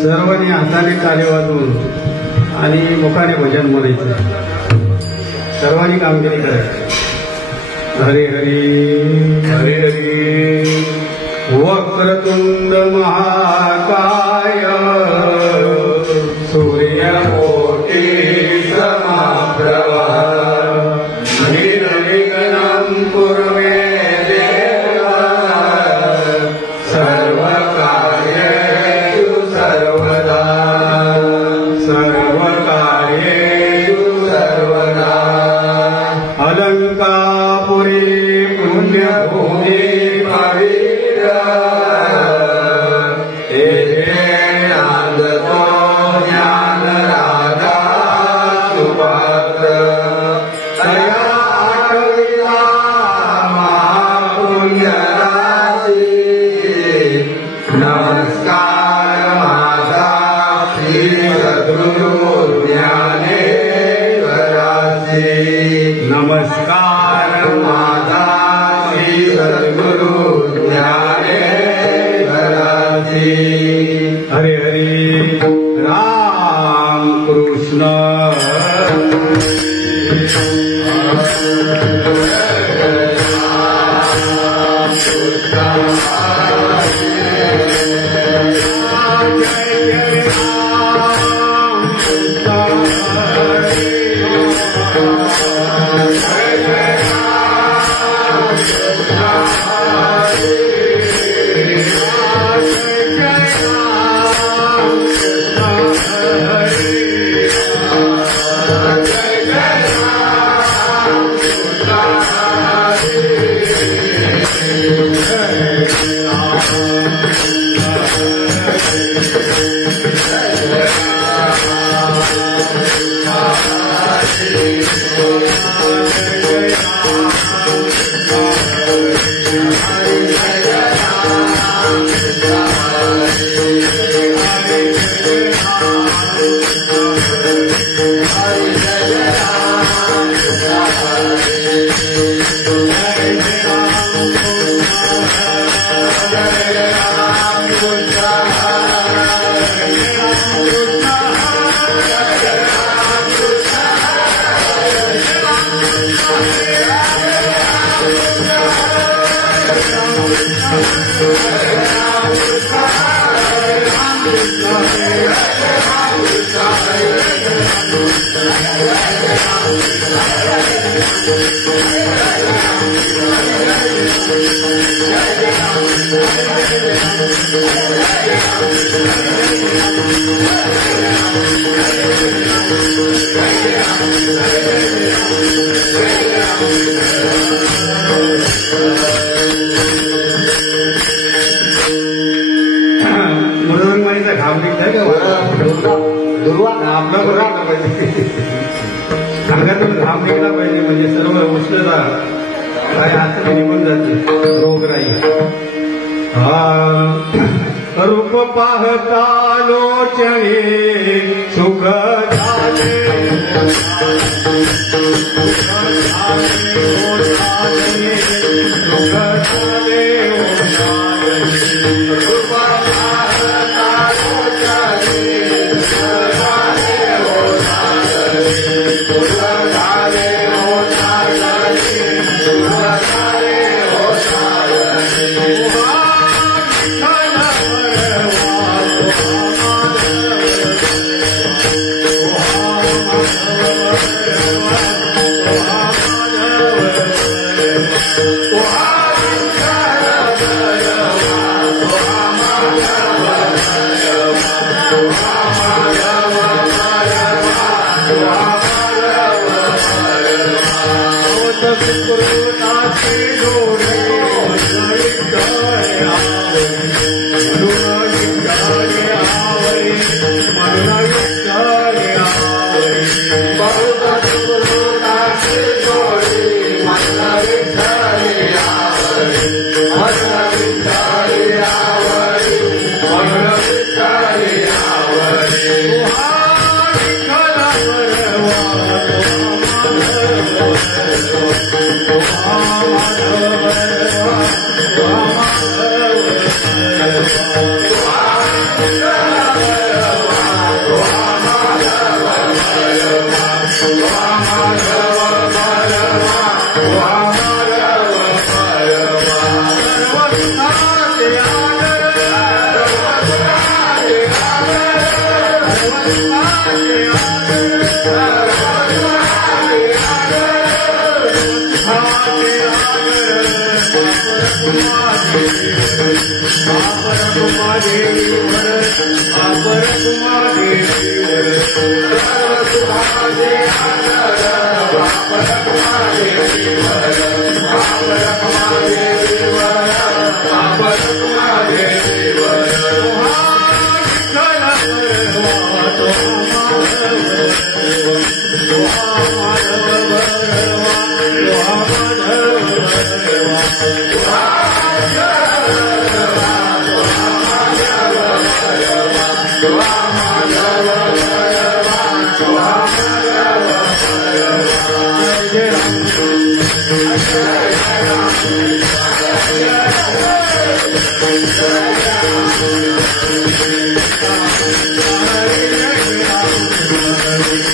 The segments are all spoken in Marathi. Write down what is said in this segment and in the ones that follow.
सर्वांनी हाताने ताली वाजवून आणि मुखाने भजन म्हणायचं. सर्वांनी कामगिरी करायची. हरे हरी हरे हरी. वक्रतुंड महाकाय सूर्यकोटि समप्रभा निर्विघ्नं कुरु मे देव सर्वकार्येषु सर्वदा सर्वकार्येषु सर्वदा. अलंकापुरी पुण्यभूमि पवित्र अंगातून घाम निघला पाहिजे म्हणजे सर्व उष्णता काय हात निघून जाते रोगराई. रूप पाहता लोचने सुख झाले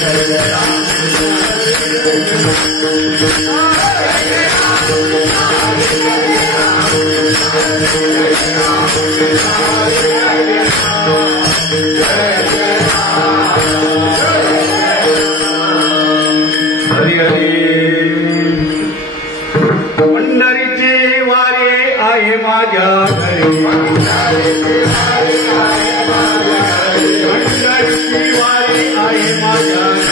Hare पंढरीची वारी आहे माझ्या घरी पंढरीची वारी आहे माझ्या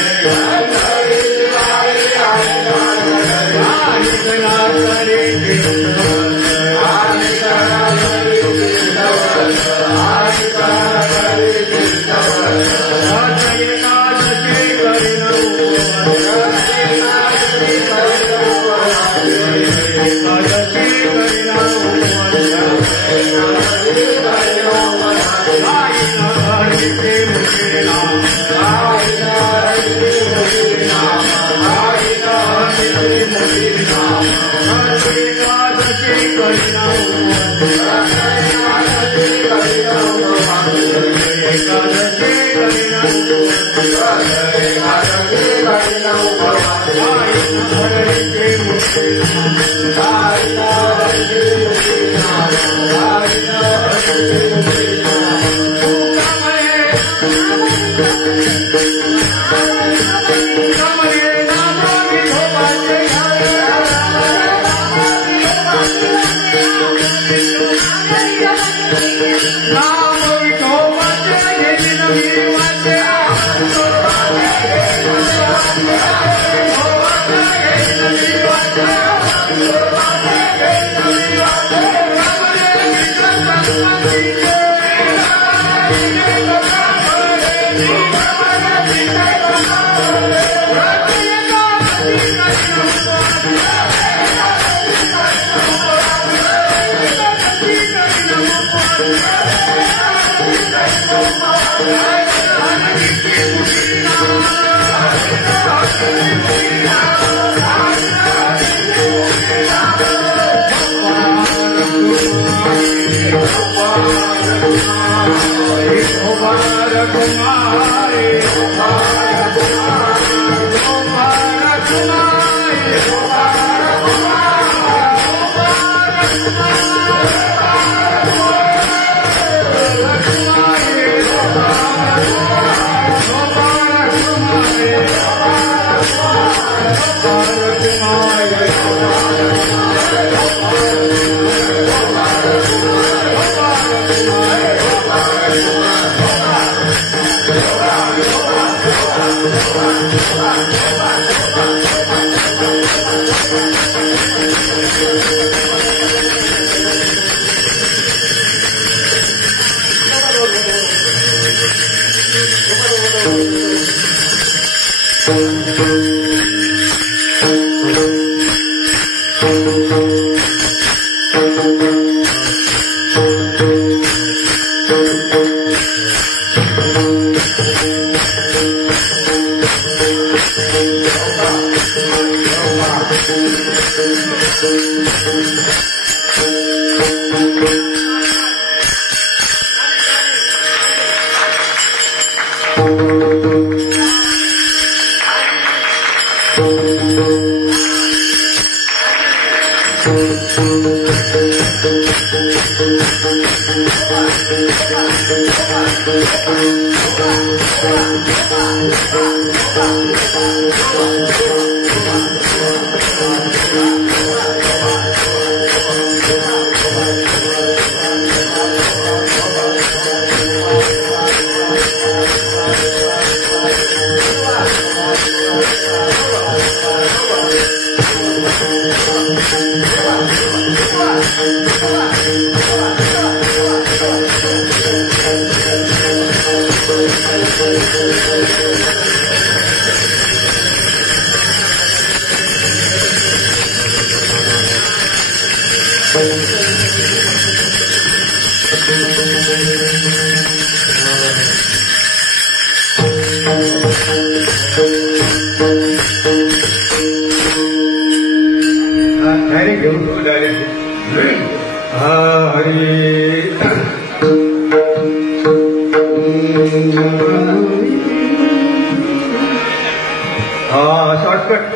शॉर्टकट.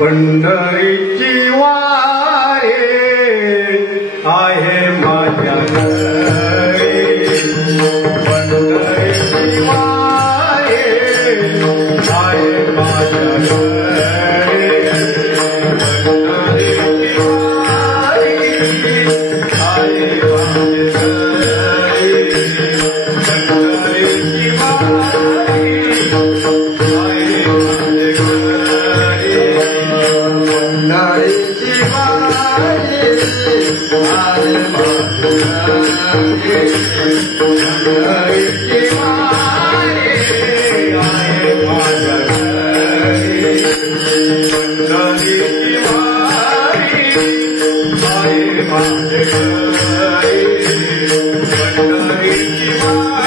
पंढरीची वारी आहे माझ्या घरी. पंढरीची वारी आहे माझ्या घरी. पंढरीची वारी आहे माझ्या घरी. पंढरीची वारी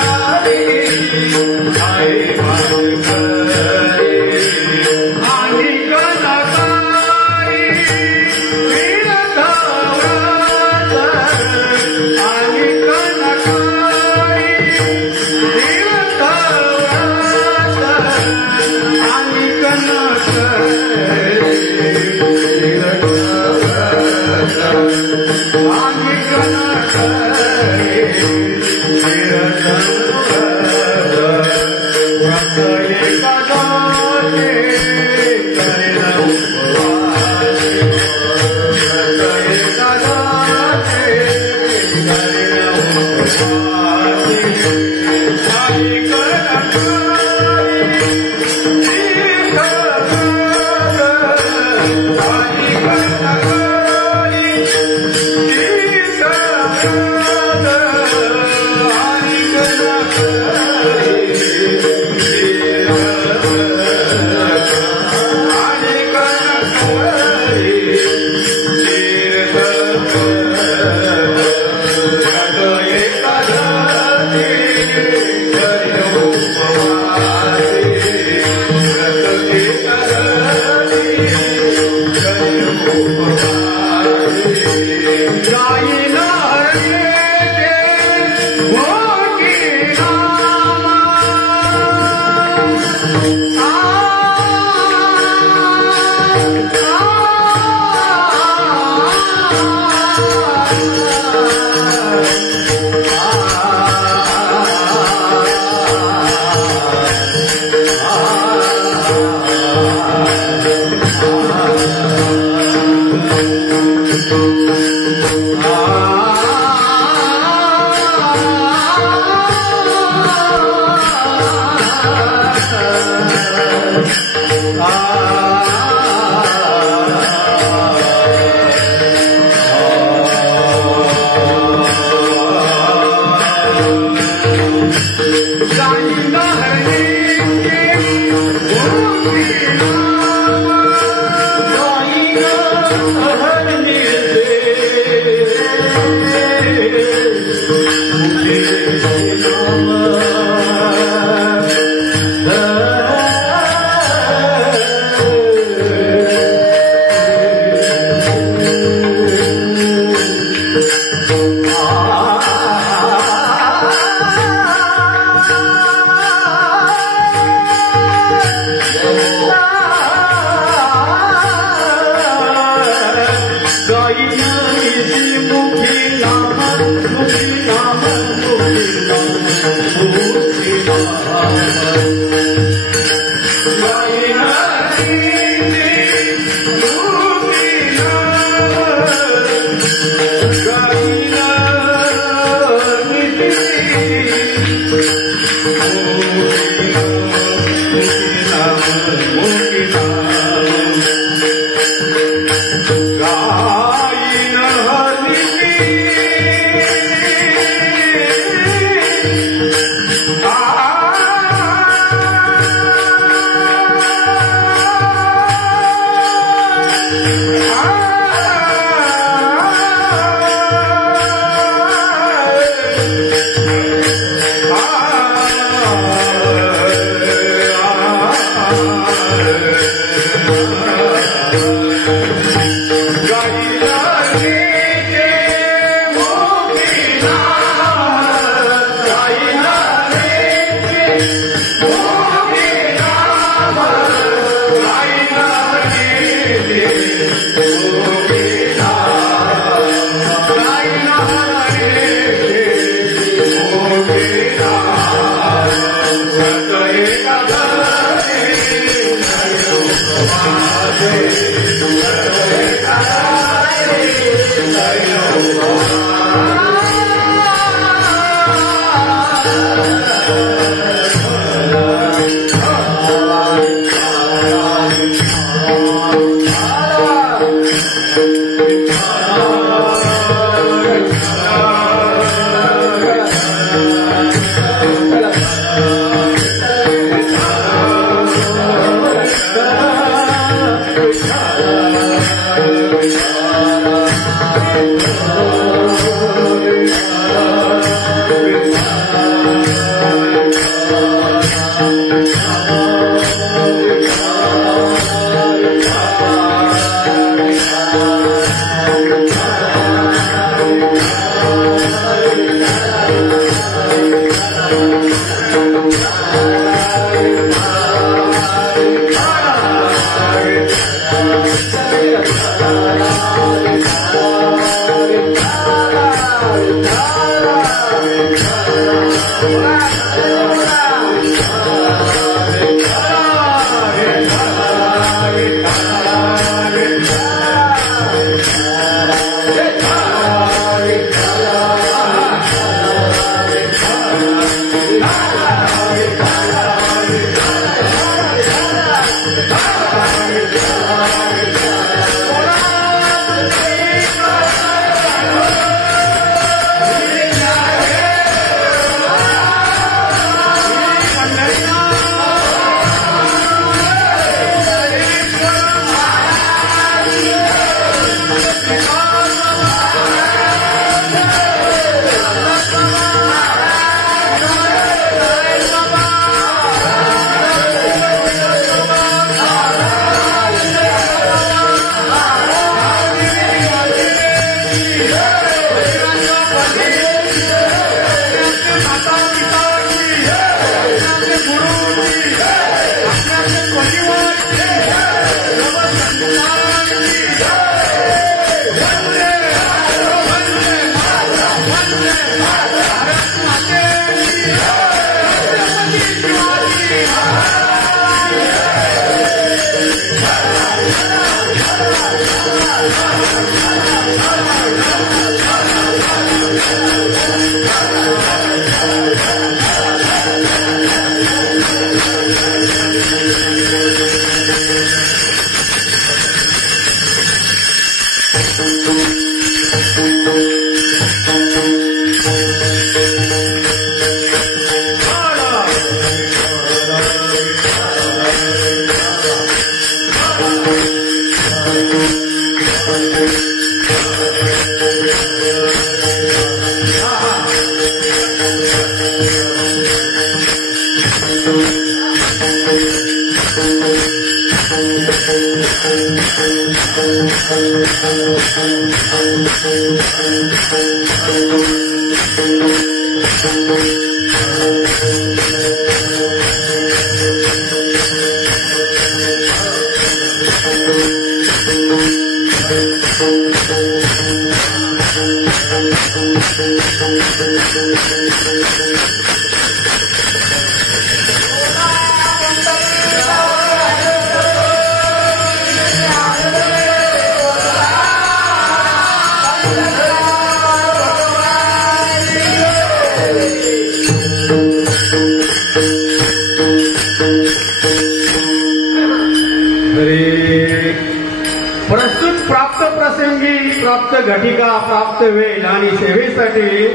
प्रस्तुत प्राप्त प्रसंगी प्राप्त घटिका प्राप्त वेळ आणि सेवेसाठी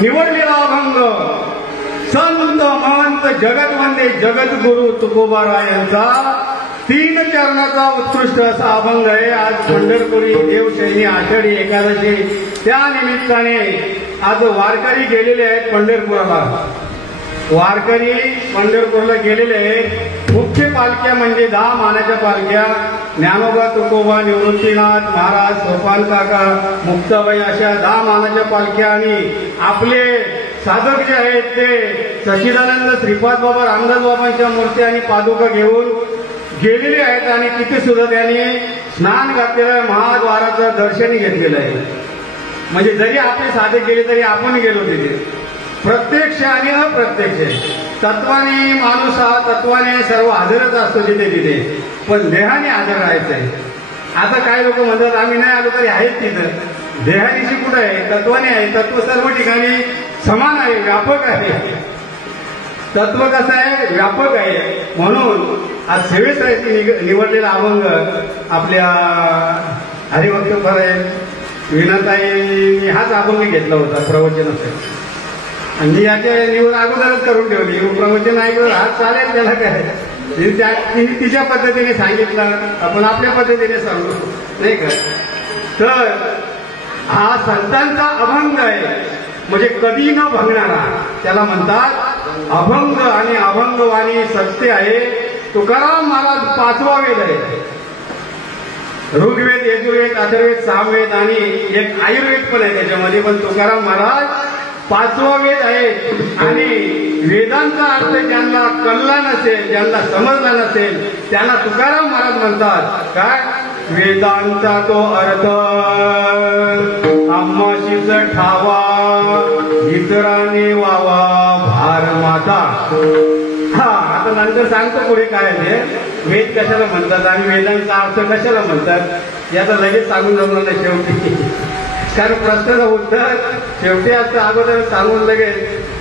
निवडलेला अभंग संत महंत जगतवंदे जगद्गुरु तुकोबाराय यांचा 3 चरणाचा उत्कृष्ट असा अभंग आहे. आज पंढरपुरी देवशैनी आषाढी एकादशी त्या निमित्ताने आज वारकरी गेलेले आहेत पंढरपुराला. वारकरी पंढरपूरला गेलेले आहेत. मुख्य पालख्या म्हणजे 10 मानाच्या पालख्या ज्ञानोबा तुकोबा निवृत्तीनाथ महाराज सोपान काका मुक्ताबाई अशा 10 मानाच्या पालख्या आणि आपले साधक जे आहेत ते सच्चिदानंद श्रीपाद बाबा रामदास बाबांच्या मूर्ती आणि पादुका घेऊन गेलेले आहेत आणि तिथे सुद्धा त्यांनी स्नान घातलेलं महाद्वाराचं दर्शन घेतलेलं आहे. म्हणजे जरी आपले साधक गेले तरी आपण गेलो तिथे प्रत्यक्ष आणि अप्रत्यक्ष. तत्वाने माणूस हा तत्वाने सर्व हजरच असतो तिथे तिथे, पण देहाने हजर राहायचंय. आता काय लोक म्हणतात आम्ही नाही आलो तरी आहेत तिथं. देहानिशी कुठं आहे? तत्वाने आहे. तत्व सर्व ठिकाणी समान आहे, व्यापक आहे. तत्व कसं आहे? व्यापक आहे. म्हणून आज सेवेसाठी निवडलेला अभंग आपल्या हरिभक्त विनाताईंनी हाच अभंग घेतला होता प्रवचनासाठी. आणि मी याच्या निवड अगोदरच करून ठेवली. प्रवचन ऐकलं हात चालेल त्याला काय. तिने तिच्या पद्धतीने सांगितलं, आपण आपल्या पद्धतीने सांगू, नाही का? तर हा संतांचा अभंग आहे, म्हणजे कधी न भंगणारा, त्याला म्हणतात अभंग. आणि अभंगवाणी सत्य आहे. तुकाराम महाराज 5वा वेद आहे. ऋग्वेद, यजुर्वेद, अथर्ववेद, सामवेद आणि एक आयुर्वेद पण आहे त्याच्यामध्ये. पण तुकाराम महाराज 5वा वेद आहे. आणि वेदांचा अर्थ ज्यांना कळला नसेल, ज्यांना समजला नसेल, त्यांना तुकाराम महाराज म्हणतात काय? वेदांचा तो अर्थ आम्हाशीच ठावा, इतरांनी वावा भार माता. हा, आता नंतर सांगतो पुढे काय ते वेद कशाला म्हणतात आणि वेदांचा अर्थ कशाला म्हणतात, याचा लगेच सांगून जमलं नाही शेवटी. कारण प्रश्नाचं उत्तर शेवटी असं अगोदर सांगून लगेच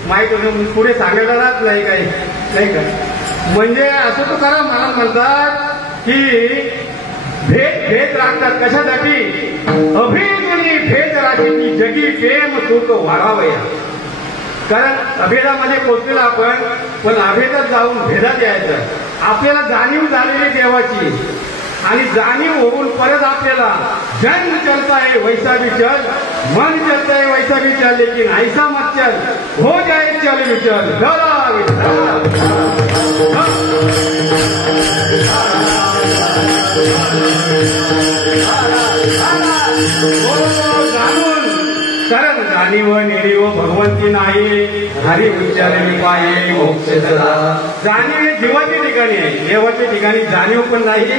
माहीत होतं, पुढे सांगायला राहत नाही काही, नाही का? म्हणजे असं तो करा मला म्हणतात की भेद राखतात. कशासाठी? अभेदाने भेद राखीची जगी प्रेम सुख वाढावया. कारण अभेदामध्ये पोचलेला आपण, पण अभेदात जाऊन भेदात यायचं. आपल्याला जाणीव झालेली देवाची, आणि जाणीव होऊन परत आपल्याला जन चलता है वैसा भी चल, मन चलता है वैसा भी चल, लेकिन ऐसा मत चल हो जाए चल विचल. जाणून, कारण जाणीव निरीव भगवंती नाही, हरी उच्चारणी पाये मोक्ष. जाणीव हे जीवाच्या ठिकाणी आहे, देवाच्या ठिकाणी जाणीव पण नाही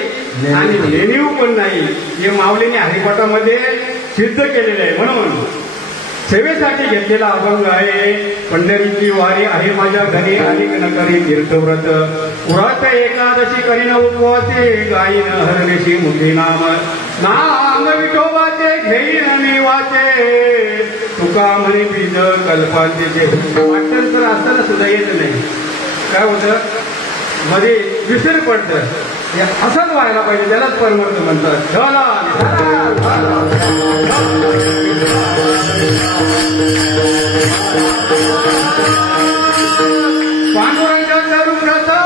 आणि नेणीव पण नाही. हे माऊलीने हरिपाठामध्ये सिद्ध केलेले आहे. म्हणून सेवेसाठी घेतलेला अभंग आहे. पंढरीची वारी आहे माझ्या घरी, अनेक न करी तीर्थव्रत, व्रत एकादशी करीन उपवासे, गायीन हरणेशी मुखी नाम, नाम विठोबाचे घेईन मी वाचे, तुका म्हणे बीज कल्पांचे. वाटतं असताना सुद्धा येत नाही. काय होतं, मध्ये विसर पडतं. असंच व्हायला पाहिजे, त्यालाच परमर्थ म्हणतात. पांडुरंगाचा रुग्णाचा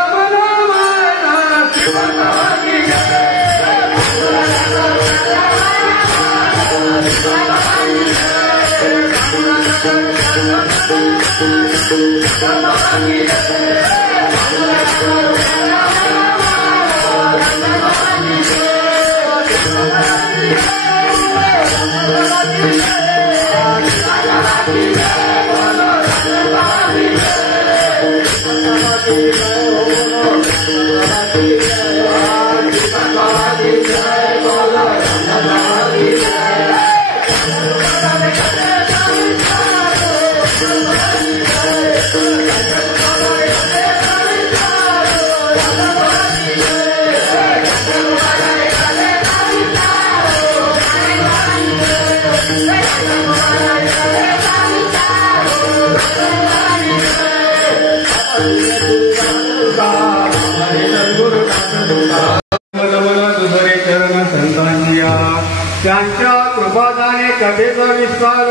त्यांच्या कृपादाने कथेचा विस्तार,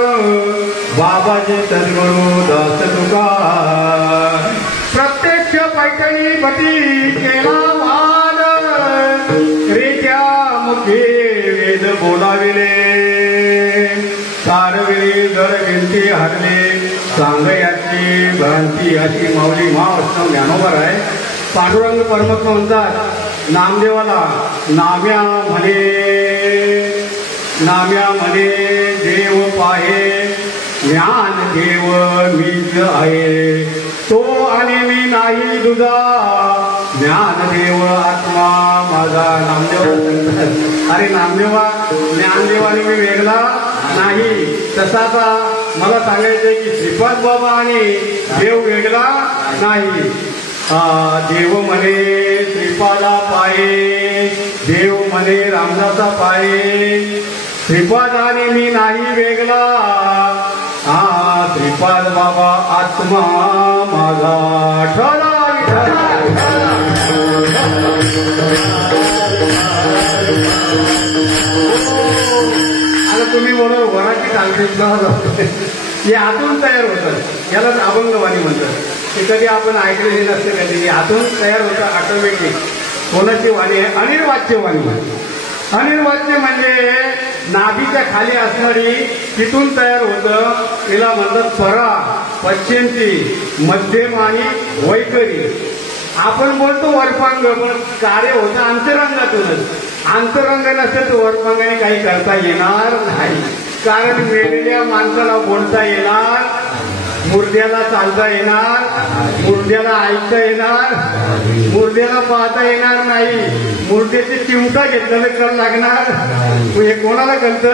बाबाचे सद्गुरू दास तुका, प्रत्यक्ष पैठणी बटी केला वाद, रेत्या मुखे वेद बोलाविले, तारविले जर गिनती हरले, सांगयाची भ्रांती अशी माऊली महावैष्णव ज्ञानोबर आहे. पांडुरंग परमात्मा म्हणतात नामदेवाला, नाम्या म्हणे देव पाहे, ज्ञान देव मीच आहे, तो आणि मी नाही दुजा, ज्ञान देव आत्मा माझा. नामदेवा अरे नामदेवा, ज्ञानदेवाने मी वेगळा नाही. तसाच मला सांगायचंय की श्रीपाद बाबा आणि देव वेगळा नाही. देव म्हणे श्रीपादा पाये, देव म्हणे रामदासा पाये, श्रीपादाने मी नाही वेगळा, श्रीपाद बाबा आत्मा माझा. आता तुम्ही बरोबर वराची सांगितलं हे आतून तयार होतात, यालाच अभंगवाणी म्हणतात. ते कधी आपण ऐकलेले नसते. कधी आतून तयार होतं ऑटोमॅटिक. कोणाची वाणी आहे? अनिर्वाच्य वाणी. अनिर्वाच्य म्हणजे नाभीच्या खाली असणारी तिथून तयार होतं. तिला म्हणतात स्वरा, पश्चिमची, मध्यम आणि वैखरी. आपण बोलतो वरपांग, पण कार्य होतं अंतरंगातूनच. अंतरंग नसेल तर वरपांगाने काही करता येणार नाही. कारण मेलेल्या माणसाला बोलता येणार, मुर्द्याला चालता येणार, मुर्द्याला ऐकता येणार, मुर्द्याला पाहता येणार नाही. मुर्द्याची चिमटा घेतलं तर कर लागणार. हे कोणाला कळतं?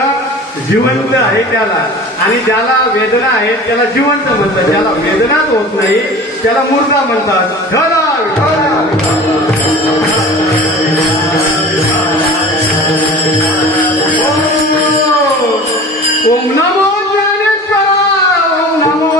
जिवंत आहे त्याला. आणि ज्याला वेदना आहे त्याला जिवंत म्हणतात. ज्याला वेदनाच होत नाही त्याला मुर्दा म्हणतात. ओम नमो ज्ञानेश्वराय, ओम नमो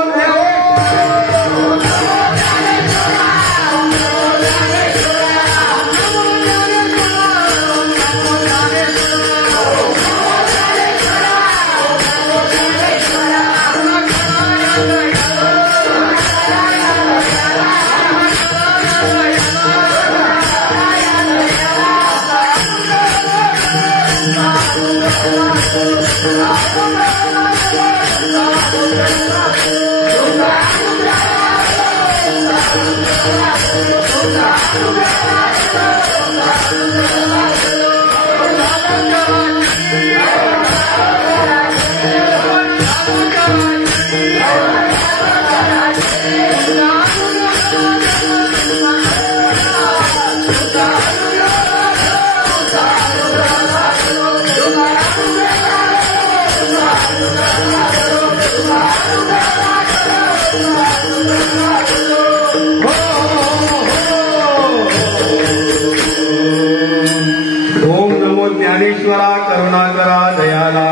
ज्ञानेश्वरा करुणाकरा दयाला,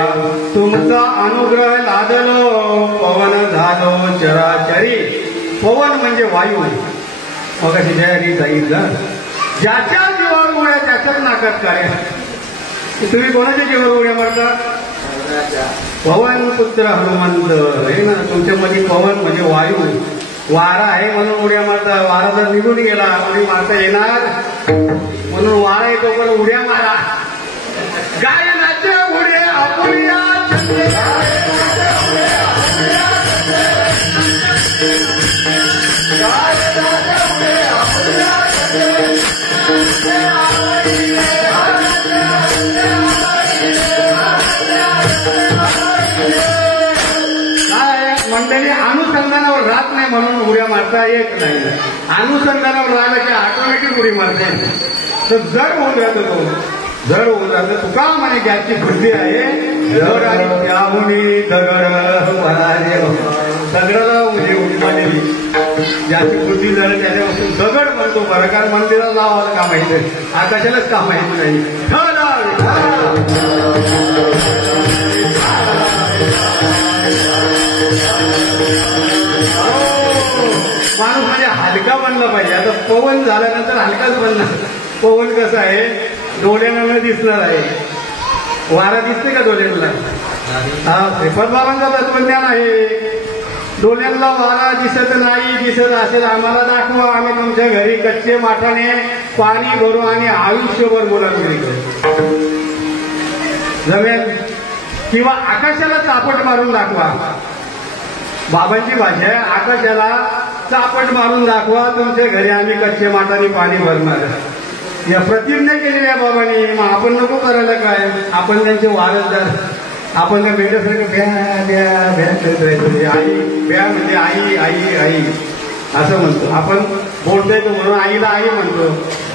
तुमचा अनुग्रह लादलो पवन झालो चराचरी. पवन म्हणजे वायू. मग अशी जयारी सांगितलं, ज्याच्या जीवावर उड्या त्याच्याच नाकात काय. तुम्ही कोणाच्या जीवावर उड्या मारता? पवन पुत्र हनुमंत हे ना. तुमच्यामध्ये पवन म्हणजे वायू, वारा आहे म्हणून उड्या मारता. वारा जर निघून गेला उडी मारता येणार म्हणून वारा येतो, पण उड्या मारा. गायनाचे उडे आपुया मंडळी अनुसंधानावर राहत नाही म्हणून उड्या मारता येत नाही. अनुसंधानावर राहिलं की ऑटोमॅटिक उडी मारते. तर जड होऊन जातो तो, जड होऊन जातं. तुका म्हणे ज्याची बुद्धी आहे जड आणि त्याहुनी दगड म्हणाले. दगडाला म्हणजे उडी मारलेली ज्याची बुद्धी जड त्याच्यापासून दगड म्हणतो. बरं, कारण मंदिराला लावायला का माहिती आहे, आकाशालाच का माहिती नाही. माणूस म्हणजे हलका बनला पाहिजे. आता पवन झाल्यानंतर हलकाच बनला. पवन कसं आहे, डोळ्यांना न दिसणार आहे. वारा दिसते का डोळ्यांना? हा, श्रीपाद बाबांचा तत्वज्ञान आहे. डोळ्यांना वारा दिसत नाही. दिसत असेल आम्हाला दाखवा, आम्ही तुमच्या घरी कच्चे माठाने पाणी भरू आणि आयुष्यभर मुलांगिरी करू. जमेल? किंवा आकाशाला चापट मारून दाखवा. बाबांची भाषा आहे, आकाशाला चापट मारून दाखवा, तुमच्या घरी आम्ही कच्चे माठाने पाणी भरणार. या प्रतिज्ञा केलेल्या बाबांनी. मग आपण नको करायला काय? आपण त्यांचे वारसदार. आपण त्या बेटासारखं ब्या ब्या ब्या करत राहायचं. आई ब्या म्हणजे आई आई आई असं म्हणतो आपण. बोलता येतो म्हणून आईला आई म्हणतो,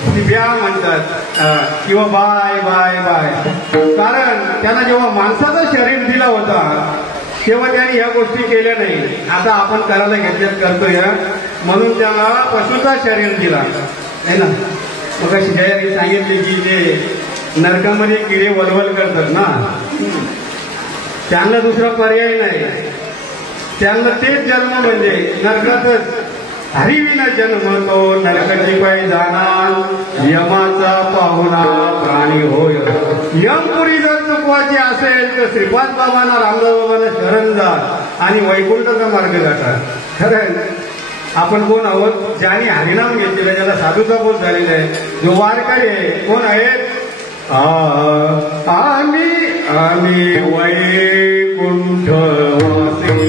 ती ब्या म्हणतात किंवा बाय बाय बाय. कारण त्यांना जेव्हा माणसाचं शरीर दिला होता तेव्हा त्यांनी ह्या गोष्टी केल्या नाही. आता आपण करायला घेतल्यात करतोय म्हणून त्याला पशुचा शरीर दिला आहे ना. मग अशी जयारी सांगितली की जे नरकामध्ये किडे वलवल करतात ना, त्यांना दुसरा पर्याय नाही. त्यांना तेच जन्म म्हणजे नरकातच. हरिविना जन्म तो नरकाची पाय जाणार, यमाचा पाहुणा प्राणी होय. यमपुरी जर चुकवायची असेल तर श्रीपाद बाबांना, रामदास बाबांना शरण जा आणि वैकुंठाचा मार्ग गाठा. खरं आपण कोण आहोत? ज्याने हरिनाम घेतलेलं, ज्याला साधूचा बोध झालेला आहे, जो वारकरी आहे, कोण आहे? आम्ही वैकुंठ वासी,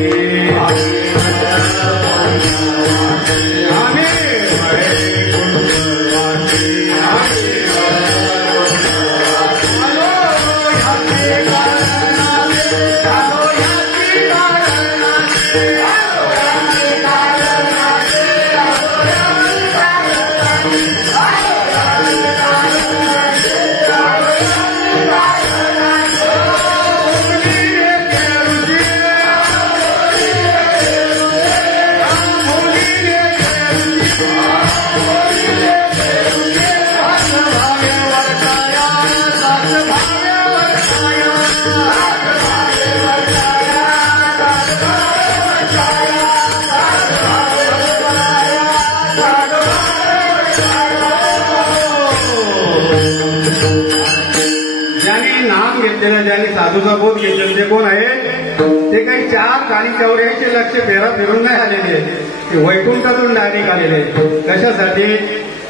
ज्यांनी साधूचा बोध घेतलेला ते कोण आहे? ते काही 4 आणि 84 लक्ष फेरा फिरून नाही आलेले, ते वैकुंठातून डायरेक्ट आलेले. कशासाठी?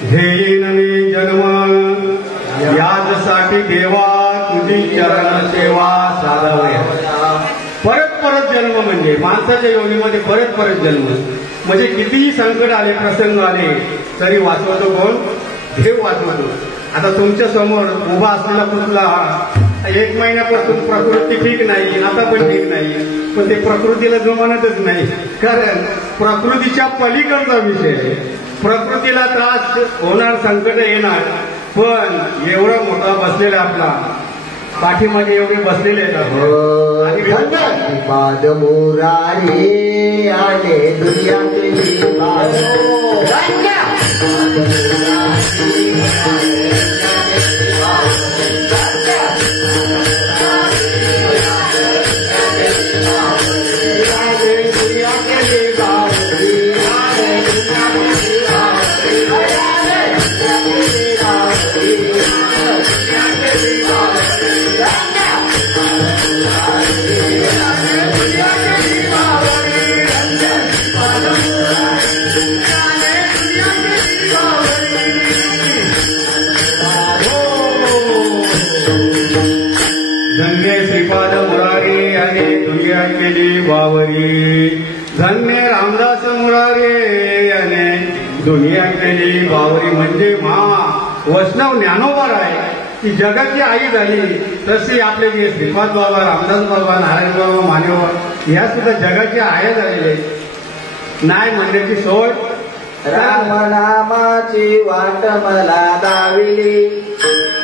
घेईन मी जन्म यासाठी देवा तुझी चरण सेवा साधावे. परत परत जन्म म्हणजे माणसाच्या योनीमध्ये परत परत जन्म म्हणजे कितीही संकट आले, प्रसंग आले तरी वाचवतो कोण? देव वाचवतो. आता तुमच्या समोर उभा असलेला पुतळा 1 महिन्यापासून प्रकृती ठीक नाही, आता पण ठीक नाही, पण ते प्रकृतीला जमानतच नाही. कारण प्रकृतीच्या पलीकडचा विषय आहे. प्रकृतीला त्रास होणार, संकट येणार, पण एवढा मोठा बसलेला आपला पाठीमागे एवढे बसलेले आहेत. आणि पाद मुरारी आले दुनियातली बावरी. धन्य रामदास मुरारे याने दुनिया केली बावरी. म्हणजे वैष्णव ज्ञानोबा आहे ती जगाची आई झाली, तशी आपले जे श्रीपाद बाबा, रामदास बाबा, नारायण बाबा, मानेबाबा ह्या सुद्धा जगाची आया झालेले. नाही म्हणण्याची सोय. रामनामाची वाट मला दाविली,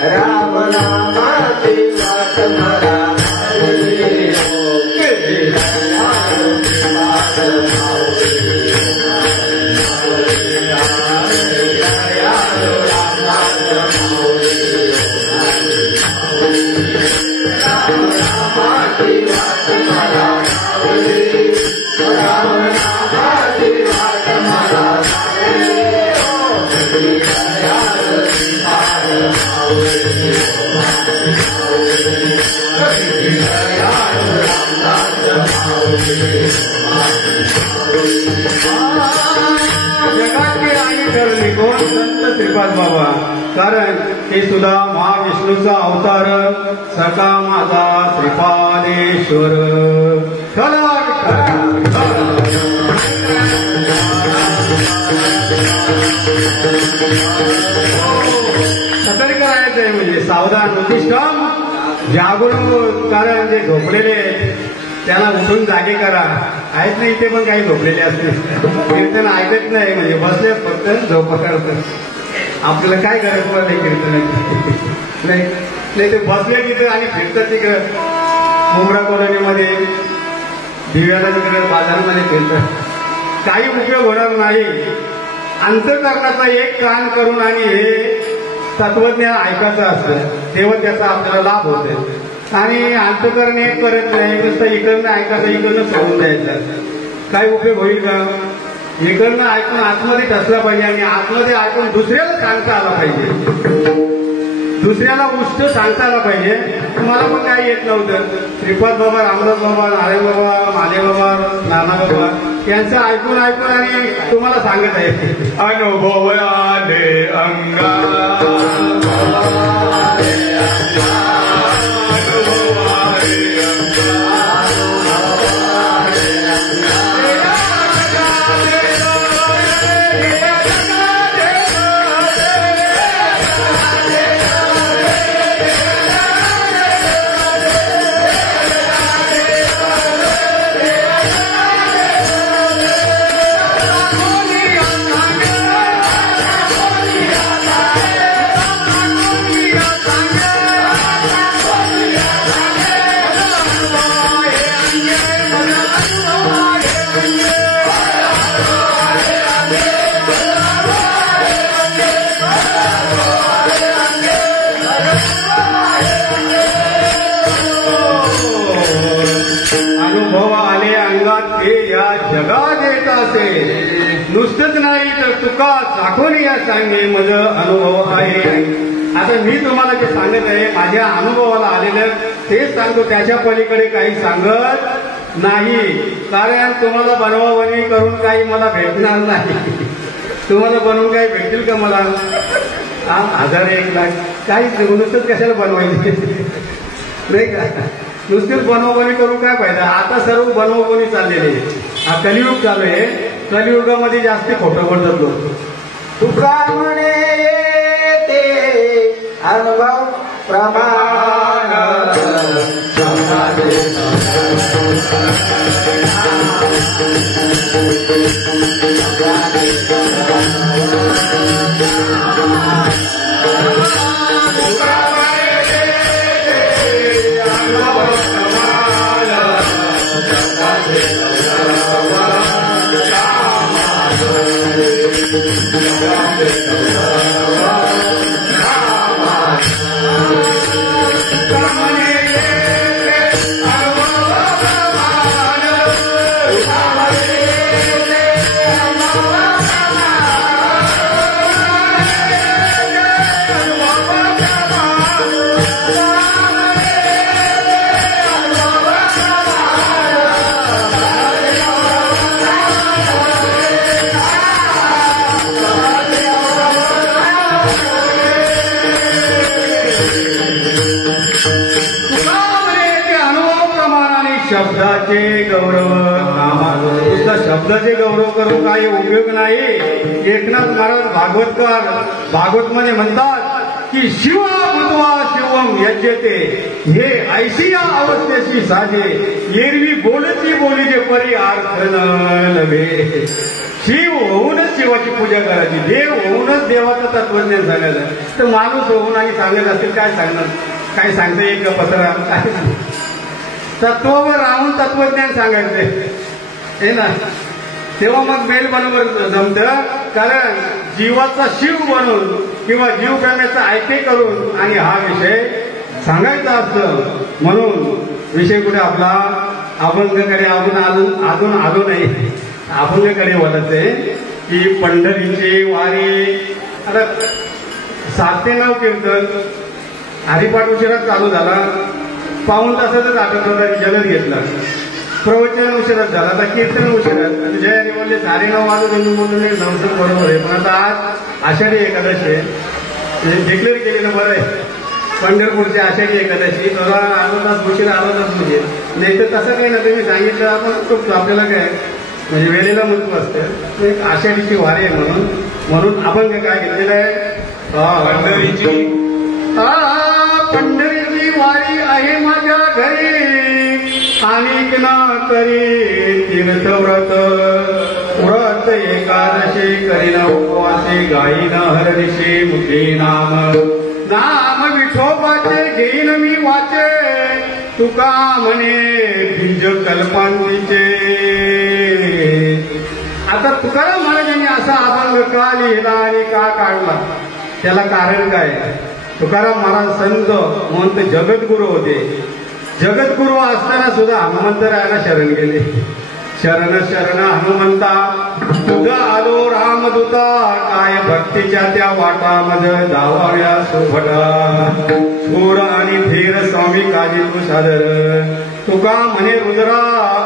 रामनामाची वाट मला दाविली. जगाची आई ठरली कोण? संत श्रीपाद बाबा. कारण ते सुद्धा महाविष्णूचा अवतार, सखा माझा श्रीपादेश्वर. सतर्क राहायचंय म्हणजे सावधान, उत्तिष्ठम जागरूक. कारण जे झोपलेले त्यांना उठून जागे करा. आहेत नाही ते पण काही झोपलेले असते, कीर्तन ऐकत नाही म्हणजे बसले फक्त झोप काढतात. आपल्याला काय गरज पडते कीर्तनाची? नाही ते बसले तिथे आणि फिरतात तिकडं मुंब्रा कॉलनीमध्ये, दिव्याला तिकडे बाजारामध्ये फिरतात. काही उपयोग होणार नाही. अंतःकरणाचा एक कान करून आणि हे तत्वज्ञान ऐकायचं असतं तेव्हा त्याचा आपल्याला लाभ होतो. आणि अंतःकरण एक करत नाही, नुसतं इकडनं ऐकायचं, इकडनं सोडून द्यायचं. काय उपयोग होईल का? इकडनं ऐकून आतमध्ये टसला पाहिजे आणि आतमध्ये ऐकून दुसऱ्याला सांगता आला पाहिजे, दुसऱ्याला उष्ट सांगता आला पाहिजे. मला पण काही येत नव्हतं. श्रीपाद बाबा, रामदास बाबा, नारायण बाबा, माने बाबा, नाना बाबा यांचं ऐकून आणि तुम्हाला सांगत आहे. अनुभव आले अंगा अनुभव आले अंगात हे या जगात येत असे. नुसतंच नाही तर तुका चाखून या सांगे मज अनुभव आहे. आता मी तुम्हाला जे सांगत आहे माझ्या अनुभवाला आलेलं तेच सांगतो, त्याच्या पलीकडे काही सांगत नाही. कारण तुम्हाला बनवाबनवी करून काही मला भेटणार नाही. तुम्हाला बनवून काही भेटतील का मला? 1000 1 लाख काही नुसतंच कशाला बनवायचे नाही का? नुसतेच बनवबनी करून काय फायदा? आता सर्व बनवबनी चाललेले. हा कलियुग चालू आहे. कलियुगामध्ये जास्त खोटं बोलतात लोक. तुका म्हणे येते अनुभव प्रमाण शब्दाचे गौरव नुसता शब्दाचे गौरव करून काही उपयोग नाही. एकनाथ महाराज भागवत मध्ये म्हणतात की शिव बुद्ध्वा शिवम यज्यते हे ऐशिया अवस्थेशी साजे एरवी बोलती बोली जे परी अर्थ न लभे. शिव होऊनच शिवाची पूजा करायची, देव होऊनच देवाचं तत्वज्ञान सांगायचं. तर माणूस होऊन आणि सांगत असेल काय सांगणार? काय सांगता येईल का पत्रा? काय सांग तत्वावर राहून तत्वज्ञान सांगायचे हे ना, तेव्हा मग मेल बरोबर जमतं. कारण जीवाचा शिव बनून किंवा जीव प्रेमाचा ऐके करून आणि हा विषय सांगायचा असतं. म्हणून विषय कुठे आपला अभंगाकडे अजून आलो नाही. अभंगाकडे वळत आहे की पंढरीची वारी. आता 7 ते 9 कीर्तन हरिपाठ उशिरात चालू झाला. पाऊण तासातच आठवत होता जलद घेतला. प्रवचन उशिरात झाला. आता कीर्तन उशिरात. जयाने बोलले 9:30 वाजून बोलून नवसर बरोबर आहे. पण आता आज आषाढी एकादशी आहे. डिक्लेअर केली ना बरं आहे. पंढरपूरची आषाढी एकादशी थोडा अर्धा तास उशिरा म्हणजे नाही तर तसं काही ना तुम्ही सांगितलं आपण खूप आपल्याला काय म्हणजे वेळेला महत्व असतं. एक आषाढीची वारी आहे म्हणून आपण काय घेतलेलं आहे पंढरीची वारी आहे माझ्या घरी आणि ना करी तीर्थव्रत व्रत एकादशी करीना उपवासी गाईन हरदिशी मुखी नाम विठोबाचे घेईन मी वाचे तुका म्हणे बीज कल्पांतीचे. आता तुकाराम महाराजांनी असा अभंग का लिहिला आणि का काढला त्याला कारण काय? तुकाराम महाराज संत म्हणून जगद्गुरु होते. जगद्गुरु असताना सुद्धा हनुमंतरायाला शरण गेले. शरण शरण हनुमंता तुझा आलो रामदूता काय भक्तीच्या त्या वाटामध्ये धावाव्या सुभटा. शूर आणि धीर स्वामी काजी तू सादर तुका म्हणे रुद्रा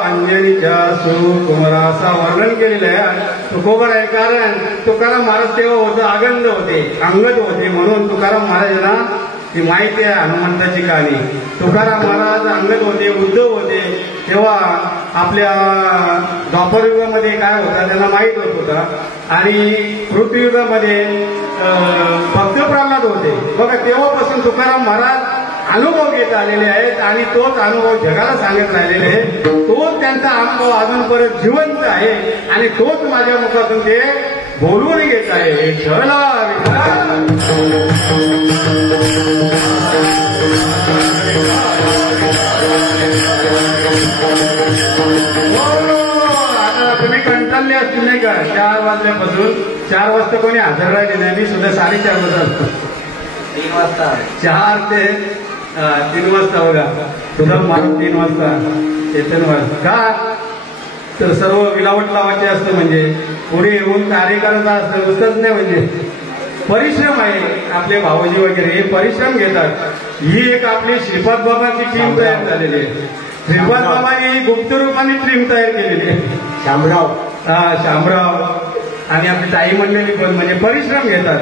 अंजनीच्या सुकुमारा असा वर्णन केलेलं आहे. तुकोबर आहे कारण तुकाराम महाराज तेव्हा होतं आगंद होते, अंगद होते, म्हणून तुकाराम महाराजांना ती माहिती आहे हनुमंताची कहाणी. तुकाराम महाराज अंगद होते, उद्धव होते, तेव्हा आपल्या द्वापर युगामध्ये काय होता त्यांना माहीत होत होता. आणि पृथ्वीयुगामध्ये भक्त प्रल्हाद होते बघा. तेव्हापासून तुकाराम महाराज अनुभव घेत आलेले आहेत आणि तोच अनुभव जगाला सांगत राहिलेले आहे. तोच त्यांचा अनुभव अजून परत जिवंत आहे आणि तोच माझ्या मुखातून ते बोलून घेत आहे. विठ्ठला आता तुम्ही कंटाळले असतील नाही का? 4 वाजल्यापासून 4 वाजता कोणी हजर राहिले नाही. मी सुद्धा 4:30 वाजता असतो. 3 वाजता 4 ते 3 वाजता बघा. सुद्धा मला 3 वाजता येतं का? तर सर्व विलावट लावायचे असतं, म्हणजे पुढे येऊन कार्य करायचं असतं, नुसतंच नाही. म्हणजे परिश्रम आहे. आपले भाऊजी वगैरे हे परिश्रम घेतात. ही एक आपली श्रीपाद बाबांची टीम तयार झालेली आहे. श्रीपाद बाबांनी गुप्त रूपाने टीम तयार केलेली आहे. शामराव आणि आपली ताई म्हणलेली पण म्हणजे परिश्रम घेतात.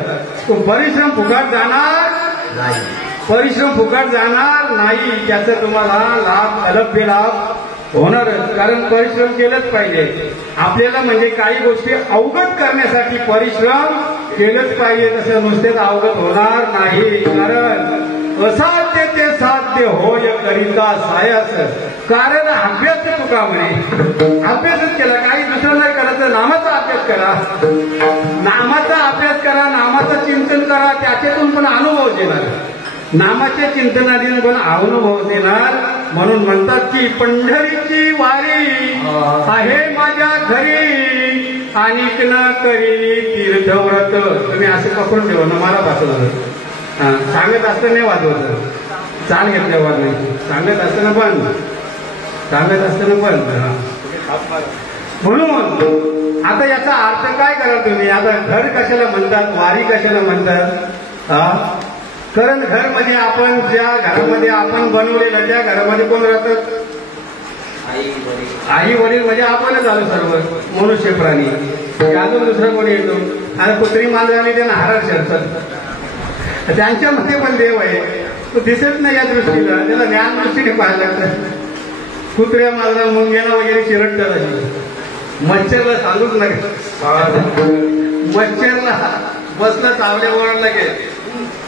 तो परिश्रम फुकट जाणार नाही, परिश्रम फुकट जाणार नाही. त्याचा तुम्हाला लाभ अलभ्य लाभ होणारच, कारण परिश्रम केलंच पाहिजे. आपल्याला म्हणजे काही गोष्टी अवगत करण्यासाठी परिश्रम केलंच पाहिजे. तसं नुसतेच अवगत होणार नाही, कारण असाध्य ते साध्य होय करिता सायस. कारण अभ्यास तुका म्हणे, अभ्यासच केला, काही दुसरं नाही करायचं. नामाचा अभ्यास करा, नामाचा अभ्यास करा, नामाचं चिंतन करा, त्याच्यातून पण अनुभव देणार. नामाच्या चिंतनाने पण अनुभव देणार. म्हणून म्हणतात की पंढरीची वारी आहे माझ्या घरी आणि न करी तीर्थव्रत. तुम्ही असं पकडून ठेवा ना, मला वाचवलं सांगत असताना नाही वाजवत, चाल घेतल्यावर नाही, सांगत असताना पण म्हणून आता याचा अर्थ काय करा तुम्ही? आता घर कशाला म्हणतात, वारी कशाला म्हणतात? कारण घर म्हणजे आपण ज्या घरामध्ये आपण बनवलेलं त्या घरामध्ये कोण राहतात? आई वडील म्हणजे आपणच आलो सर्व मनुष्य प्राणी. अजून दुसरा कोणी येतो? आता कुत्री मांजराने त्यांना हारात शरतात. त्यांच्यामध्ये पण देव आहे, तो दिसत नाही या दृष्टीला, त्याला ज्ञान दृष्टीने पाहायला लागतं. कुत्र्या मांजरा मुंग्याला वगैरे चिरटतात. मच्छरला सांगूच नका, मच्छरला बसला चावल्यावर लगेच.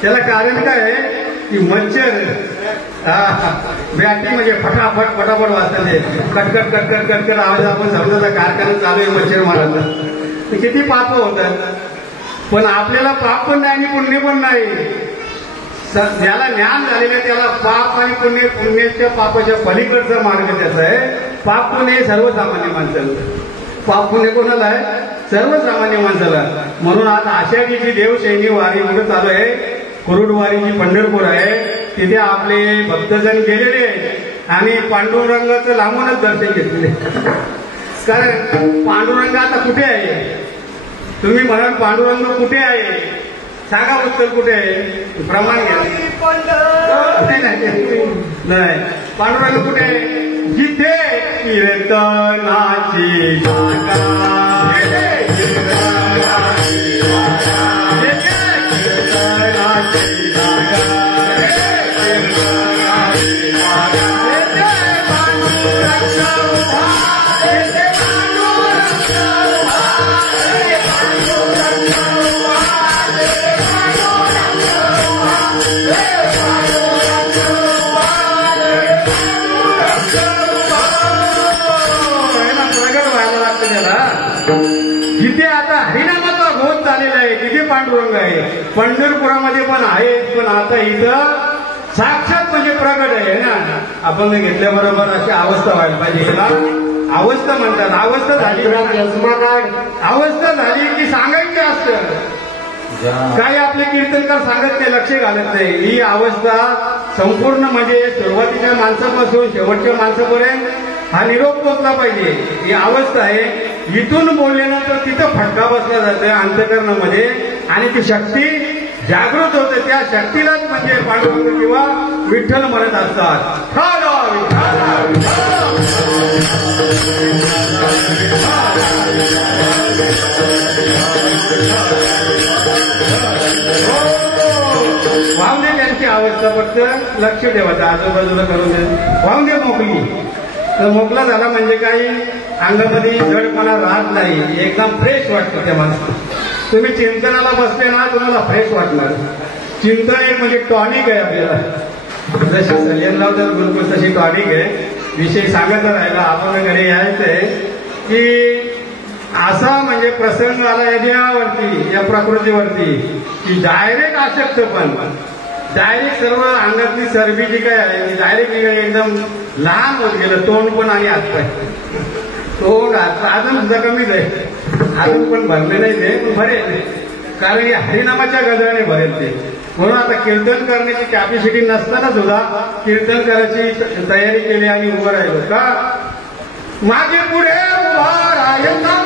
त्याला कारण काय आहे की मच्छर बॅटी म्हणजे फटाफट फटाफट वाजतात. कटकट कटकट कटकट आवाज आपण समजा कारखाना चालू आहे मच्छर मारायचा. किती पाप होतात. पण आपल्याला पाप पण नाही आणि पुण्य पण नाही. ज्याला ज्ञान झालेलं त्याला पाप आणि पुण्य, पुण्याच्या पापाच्या पलीकडचा मार्ग त्याचा आहे. पाप पुण्य हे सर्वसामान्य माणसाला, पाप पुण्य कोणाला आहे? सर्वसामान्य माणसाला. म्हणून आज आषाढीची देवशैनी वारी कुठं चालू आहे? कुरुडवारी जी पंढरपूर आहे तिथे आपले भक्तजण गेलेले आणि पांडुरंगाचं लांबूनच दर्शन घेतले. कारण पांडुरंग आता कुठे आहे? तुम्ही म्हणाल पांडुरंग कुठे आहे? सांगा उत्तर कुठे आहे? प्रमाण घ्या. नाही, पांडुरंग कुठे आहे? जिथे कीर्तनाची जिथे आता हरिनामाचा घोष झालेला आहे तिथे पांडुरंग आहे. पंढरपुरामध्ये पण आहे, पण आता इथं साक्षात म्हणजे प्रगट आहे ना. आपण घेतल्याबरोबर अशी अवस्था व्हायला पाहिजे. याला अवस्था म्हणतात. अवस्था झाली, अवस्था झाली की सांगायची असतं. काही आपले कीर्तनकार सांगत नाही, लक्ष घालत नाही. ही अवस्था संपूर्ण म्हणजे सुरुवातीच्या माणसापासून शेवटच्या माणसापर्यंत हा निरोप पोचला पाहिजे. ही अवस्था आहे. इथून बोलल्यानंतर तिथं फटका बसला जातोय अंतकरणामध्ये आणि ती शक्ती जागृत होते. त्या शक्तीलाच म्हणजे पांडुरंग किंवा विठ्ठल म्हणत असतात. वाहून दे त्यांची अवस्था, फक्त लक्ष ठेवायचं आजूबाजूला करून दे. वाहून दे मोकली. तर मोकला झाला म्हणजे काही अंगामध्ये जडपणा राहत नाही, एकदम फ्रेश वाटतं त्या माणसाला. तुम्ही चिंतनाला बसले ना तुम्हाला फ्रेश वाटणार. चिंतन एक म्हणजे टॉनिक आहे आपल्याला. जशी सलियन लावतात गुरुकुल तशी टॉनिक आहे. विषय सांगत राहिला आपण घरी यायचंय की असा म्हणजे प्रसंग आला या प्रकृतीवरती की डायरेक्ट आशक्त पण डायरेक्ट सर्व अंगातली चरबी जी काय आहे ती डायरेक्ट एकदम लहान होत गेलं. तोंड पण आणि हातपाय तोंड अजून सुद्धा कमीच आहे, अजून पण भरले नाही ते, पण भरेल. कारण या हरिनामाच्या गजराने भरेल ते. म्हणून आता कीर्तन करण्याची कॅपॅसिटी नसताना सुद्धा कीर्तन करायची तयारी केली आणि उभं राहिलो का. माझे पुढे उभा राहायचा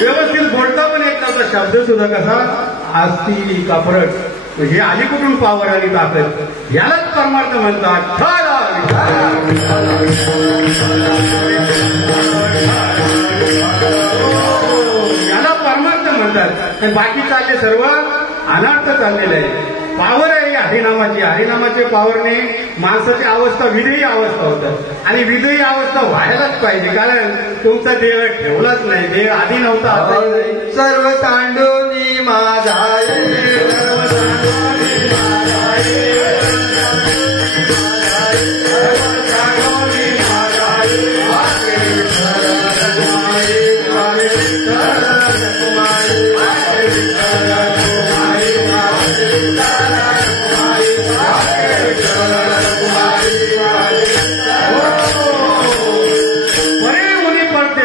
व्यवस्थित बोलता पण येत नव्हता शब्द सुद्धा कसा आस्ती कापरट. म्हणजे आली कुठून पावर आली ताकद, यालाच परमार्थ म्हणतात. याला परमार्थ म्हणतात. बाकी चालले सर्व अनर्थ चाललेले आहे. पावर आहे हरिनामाची. हरिनामाच्या पावरने माणसाची अवस्था विधेयी अवस्था होतात आणि विधेयी अवस्था व्हायलाच पाहिजे. कारण तुमचा देह ठेवलाच नाही, देह आधी नव्हता आता नाही. सर्व सांडोनी माझा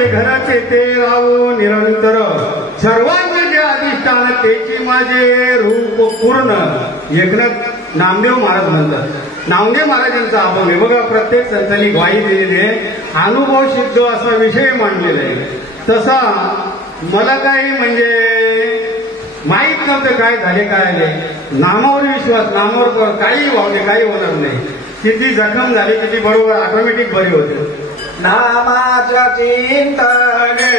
घराचे ते राहू निरंतर सर्वांचे जे अधिष्ठान तेची माझे रूप पूर्ण. एकनाथ नामदेव महाराज म्हणतात. नामदेव महाराजांचा आपण हे बघा प्रत्येक संतांनी ग्वाही दिलेली आहे. अनुभव सिद्ध असा विषय मांडलेला आहे. तसा मला काही म्हणजे माहीत नव्हतं काय झाले काय नाही. नामावर विश्वास, नामावर काही वावले काही होणार नाही. किती जखम झाली किती बरोबर ऑटोमॅटिक बरी होते. नामाच्या चिंतने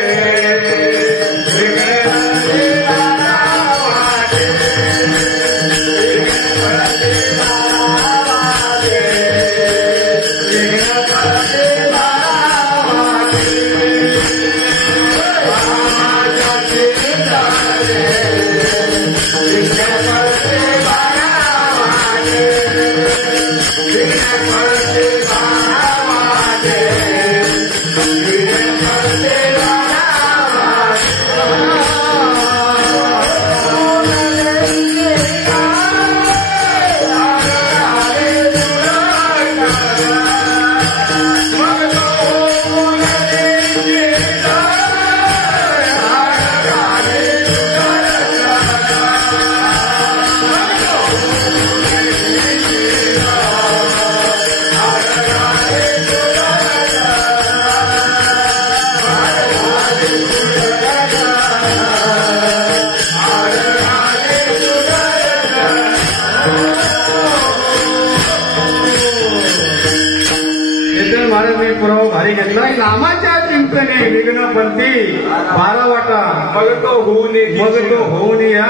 नामाच्या चिंतने विघ्नपंथी 12 वाटा मग तो होऊन या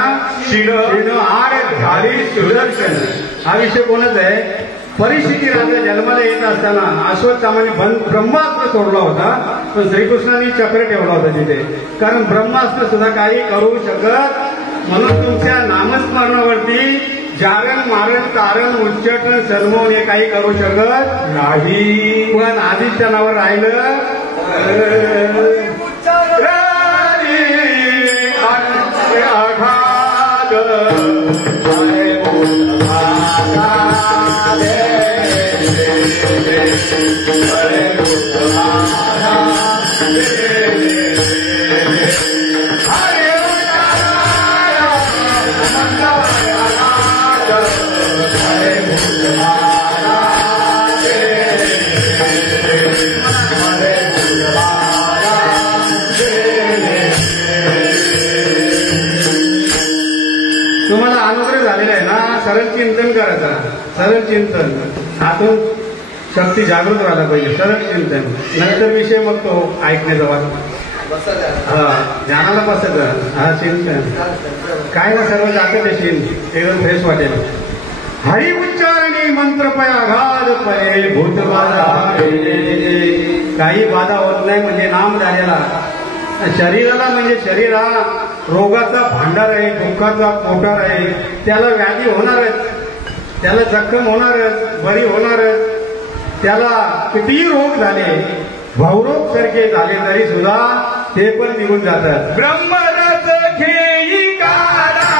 शिण आड झाली सुदर्शन. हा विषय कोणच आहे. परिस्थिती राजा जन्माला येत असताना अश्वत्थामाने ब्रह्मास्त्र सोडला होता, पण श्रीकृष्णांनी चक्र ठेवला होता तिथे. कारण ब्रह्मास्त्र सुद्धा काही करू शकत. म्हणून तुमच्या नामस्मरणावरती जारण मारण तारण उच्चाटन सर्व हे काही करू शकत नाही. पण अधिष्ठानावर राहिलं चिंतन करायचा, सरळ चिंतन, आतून शक्ती जागृत व्हायला पाहिजे, सरळ चिंतन. नंतर विषय मग तो ऐकण्याचा वाट ध्यानाला बसायचं. हा चिंतन काय ना सर्व जातं ते एकदम फ्रेश वाटेल. हरी उच्चारणी मंत्र पय आघात पये भूत बाधा, काही बाधा होत नाही म्हणजे नाम झालेला. शरीराला म्हणजे शरीरा रोगाचा भांडार आहे, दुःखाचा पोटार आहे, त्याला व्याधी होणारच, त्याला जखम होणारच, बरी होणारच. त्याला कितीही रोग झाले, भावरोग सारखे झाले तरी सुद्धा ते पण निघून जातात. ब्रह्मरस घेई कारा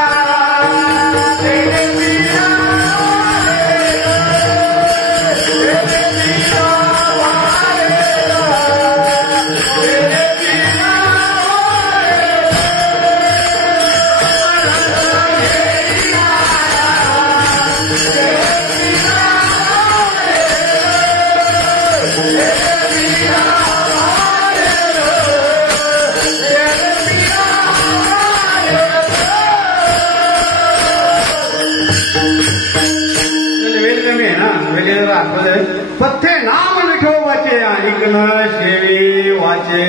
पथ्थे नाम विठोबाचे ऐकण शेळी वाचे.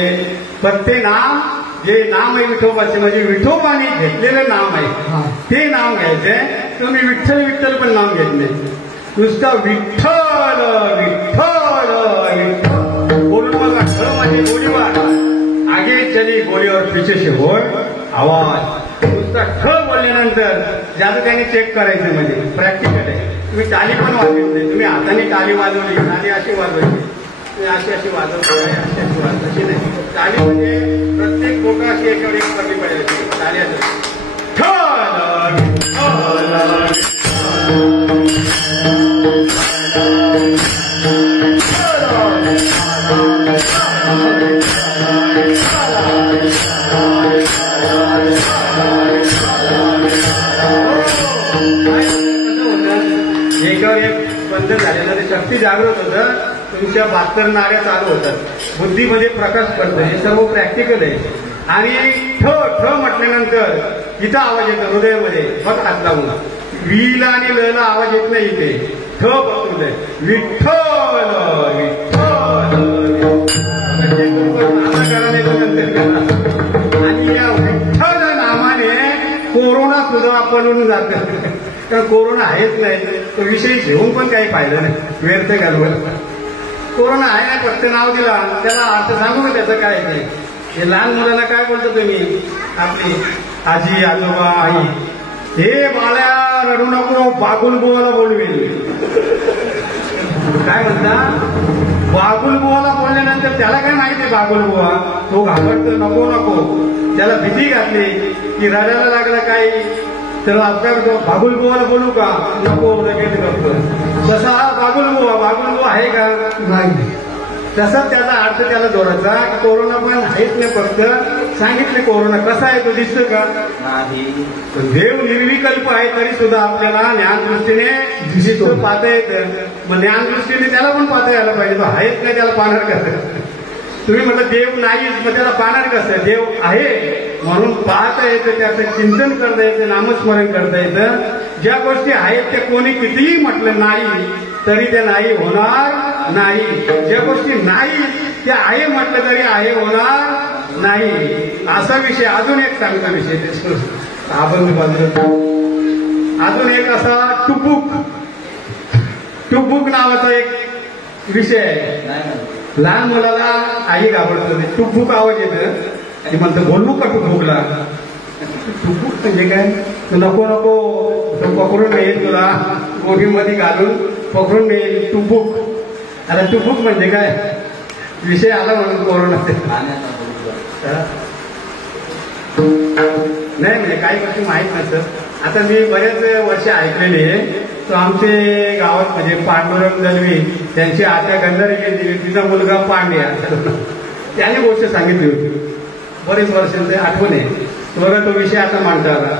पथ्थे नाम जे नाम आहे विठोबाचे म्हणजे विठोबाने घेतलेलं नाम आहे ते नाम घ्यायचे. तुम्ही विठ्ठल विठ्ठल पण नाम घेत नाही, नुसतं विठ्ठल विठ्ठल विठ्ठल बोलून बघा. ठ म्हणजे गोळीबार, आगे चली गोळीवर पिछे से होय आवाज. नुसता ठ बोलल्यानंतर ज्याचं त्यांनी चेक करायचं म्हणजे प्रॅक्टिकल आहे. तुम्ही टाली पण वाजवत नाही, तुम्ही हाताने टाली वाजवली आणि अशी वाजवायची, तुम्ही अशी अशी वाजवता, अशी अशी वाजवायची नाही. टाली म्हणजे प्रत्येक बोटा अशी एकावर एक करली पाहिजे. टाली एकावर एक बंद झालेलं ते शक्ती जागृत होतं. तुमच्या 72 नाड्या चालू होतात, बुद्धीमध्ये प्रकाश पडतो. हे सर्व प्रॅक्टिकल आहे. आणि ठ ठ म्हटल्यानंतर इथं आवाज येतो हृदयामध्ये. बघ हात लावून वीला आणि लला आवाज येत नाही इथे. ठ बघतो विठ्ठल विठ्ठल. आणि या विठ्ठल नामाने कोरोना सुद्धा पळून जात. कारण कोरोना आहेच नाही, तो विषय घेऊन पण काही फायदा नाही, व्यर्थ घालवत. कोरोना आहे ना, फक्त नाव दिला, त्याला अर्थ सांगू का त्याचं काय ते. हे लहान मुलांना काय बोलतो तुम्ही, आपली आजी आजोबा आई, हे बाळ्या रडू नको बागुल बुवाला बोलवेल. काय म्हणता, बागुल बुवाला बोलल्यानंतर त्याला काय माहिती बागुल बुवा, तो घाबरतो नको नको. त्याला भीती घातली की रडायला लागला काही तर आपल्या बागुल बुवाला बोलू का, नको लगेच करतो. तसा बागुल बुवा आहे का नाही. तसाच त्याचा अर्थ त्याला जोडायचा. कोरोना पण आहेच नाही, फक्त सांगितले कोरोना कसा आहे तो दिसतो का नाही. देव निर्विकल्प आहे तरी सुद्धा आपल्याला ज्ञानदृष्टीने दिसतो, पाहता येतं. मग ज्ञानदृष्टीने त्याला पण पाहता यायला पाहिजे. तो आहेच नाही त्याला पाहणार कसं. तुम्ही म्हटलं देव नाहीच मग त्याला पाहणार कसं. देव आहे म्हणून पाहता येतं, त्याचं चिंतन करता येतं, नामस्मरण करता येतं. ज्या गोष्टी आहेत त्या कोणी कितीही म्हटलं नाही तरी त्या नाही होणार नाही. ज्या गोष्टी नाही त्या आहे म्हटलं तरी आहे होणार नाही. असा विषय अजून एक सांगता विषय अभंग बाजू. अजून एक असा टुबुक नावाचा एक विषय आहे. लहान मुलाला आई घाबरतो, टुबुक आवाज येतं आणि म्हणतं बोलू का टुबुकला. टुबुक म्हणजे काय, तू नको नको तो पकडून येईल, तुला गोठीमध्ये घालून पकडून येईल. टुबुक, आता टुबुक म्हणजे काय विषय आला म्हणून कोरोना नाही म्हणजे काही गोष्टी माहीत नसतात. आता मी बरेच वर्ष ऐकलेले आहे. तो आमचे गावात म्हणजे पांडुरंग दलवी त्यांची आत्या गंधारी दिली, तिचा मुलगा पांड्या, त्याने गोष्ट सांगितली होती. बरेच वर्षांचे आठवण आहे बघा. तो विषय आता मांडता आला.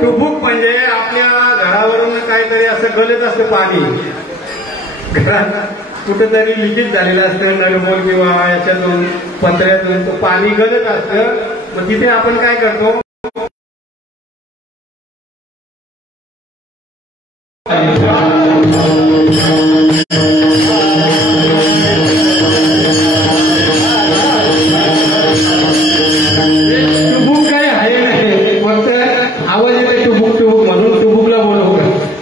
टुबुक म्हणजे आपल्या घरावरून काहीतरी असं गलत असतं पाणी, घरात कुठंतरी लिकेज झालेलं असतं नळमोल किंवा याच्यातून पत्र्यातून, तो पाणी गलत असतं. मग तिथे आपण काय करतो, टुबुक काही आहे नाही, फक्त आवाज येते टुबुक टुबुक म्हणून टुबुकला बोलवू.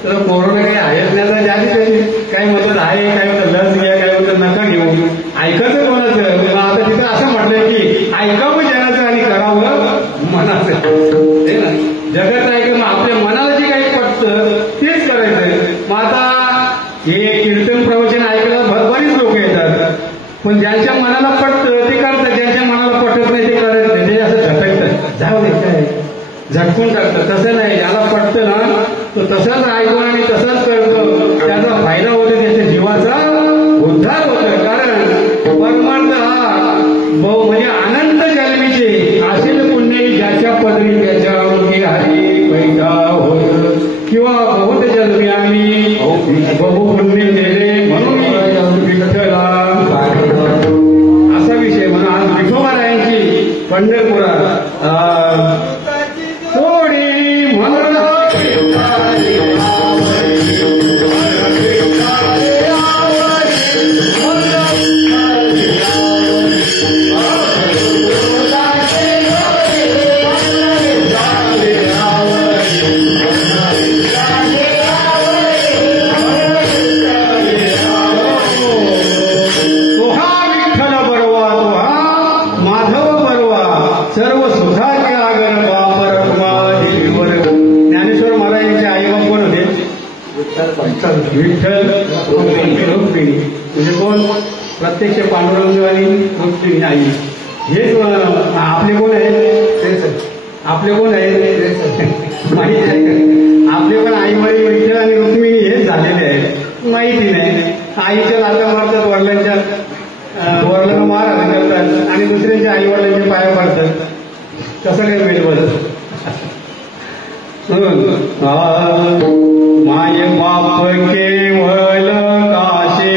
तर कोरोना काही आहेच नाही, तर ज्याची काही म्हणतात आहे, काय म्हणतात लस घ्या, काय म्हणतात नका घेऊ. ऐकायचं कोणाचं? आता तिथं असं म्हटलंय की ऐकावं जगाचं आणि करावं मनाचं. हे ना, जगात ऐकलं मग आपल्या मनाला जे काही पटतं तेच करायचं. मग आता हे कीर्तन प्रवचन ऐकायला बरीच लोक येतात, पण ज्यांच्या मनाला पटतं ते करतात, ज्यांच्या मनाला पटत नाही ते करत नाही. ते असं झटकतात, जाऊ दे काय झटकून टाकतात. तसं नाही, ज्याला पटतं ना तो तसाच ऐकतो आणि तसाच करतो, त्याचा फायदा होतो, त्याच्या जीवाचा उद्धार होतो. कारण परमार्थ हा म्हणजे अनंत जन्मीचे असेल पुण्य ज्याच्या पदरी त्याच्या मुखी हरी पैदा होत, किंवा बहुत जन्मी आणि बहु पुण्य दिले म्हणून विठ्ठला असा विषय. म्हणून आज विठोबारायांची पंढरपुरात थोडी म्हणून सर्व सुखाचे आगर बापर देवीवर. ज्ञानेश्वर महाराजांचे आई बाप कोण होते? विठ्ठल रुक्मिणी. म्हणजे कोण? प्रत्यक्ष पांडुरंग आणि रुक्मिणी आई. हेच आपले कोण आहेत? आपले कोण आहेत माहिती आहे का? आपले पण आई वडील विठ्ठल आणि रुक्मिणी हेच झालेले आहेत, माहिती नाही. आईच्या लाथा मारतात, वडिलांच्या वडिलांना मारा करतात आणि दुसऱ्यांच्या आई वडिलांच्या पाया पडतात. कसं काय मिळेल बरं? माय बाप केवळ काशे,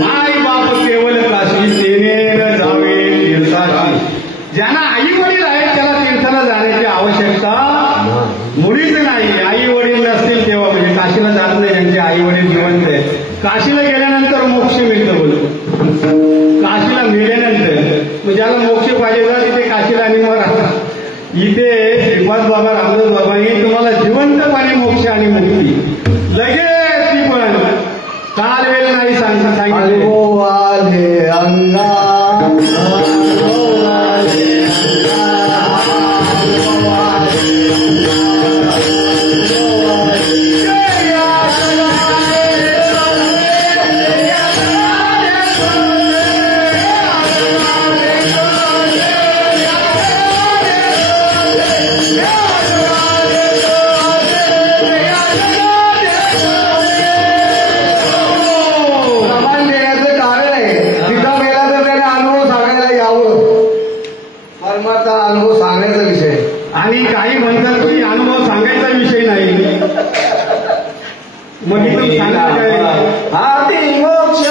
माय बाप केवळ ज्यांना आई वडील आहेत त्याला तीर्थाला जाण्याची आवश्यकता मुळीच नाही. आई वडील नसतील तेव्हा म्हणजे काशीला जात नाही, ज्यांचे आई वडील जिवंत आहेत. काशीला गेल्यानंतर मोक्ष मिळतं बोलतो. काशीला मिळाल्यानंतर मग ज्याला मोक्ष पाहिजे ना तिथे काशीला आणि मग राहतात. इथे श्रीपाद बाबा रामदास बाबांनी तुम्हाला जिवंतपणे मोक्ष आणि मुक्ती लगेच ती पण काल वेळ नाही सांगितलं. अंगा अनुभव सांगायचा विषय. आणि काही म्हणतात की अनुभव सांगायचा विषय नाही, मग इथून सांगायचं हाती मोक्ष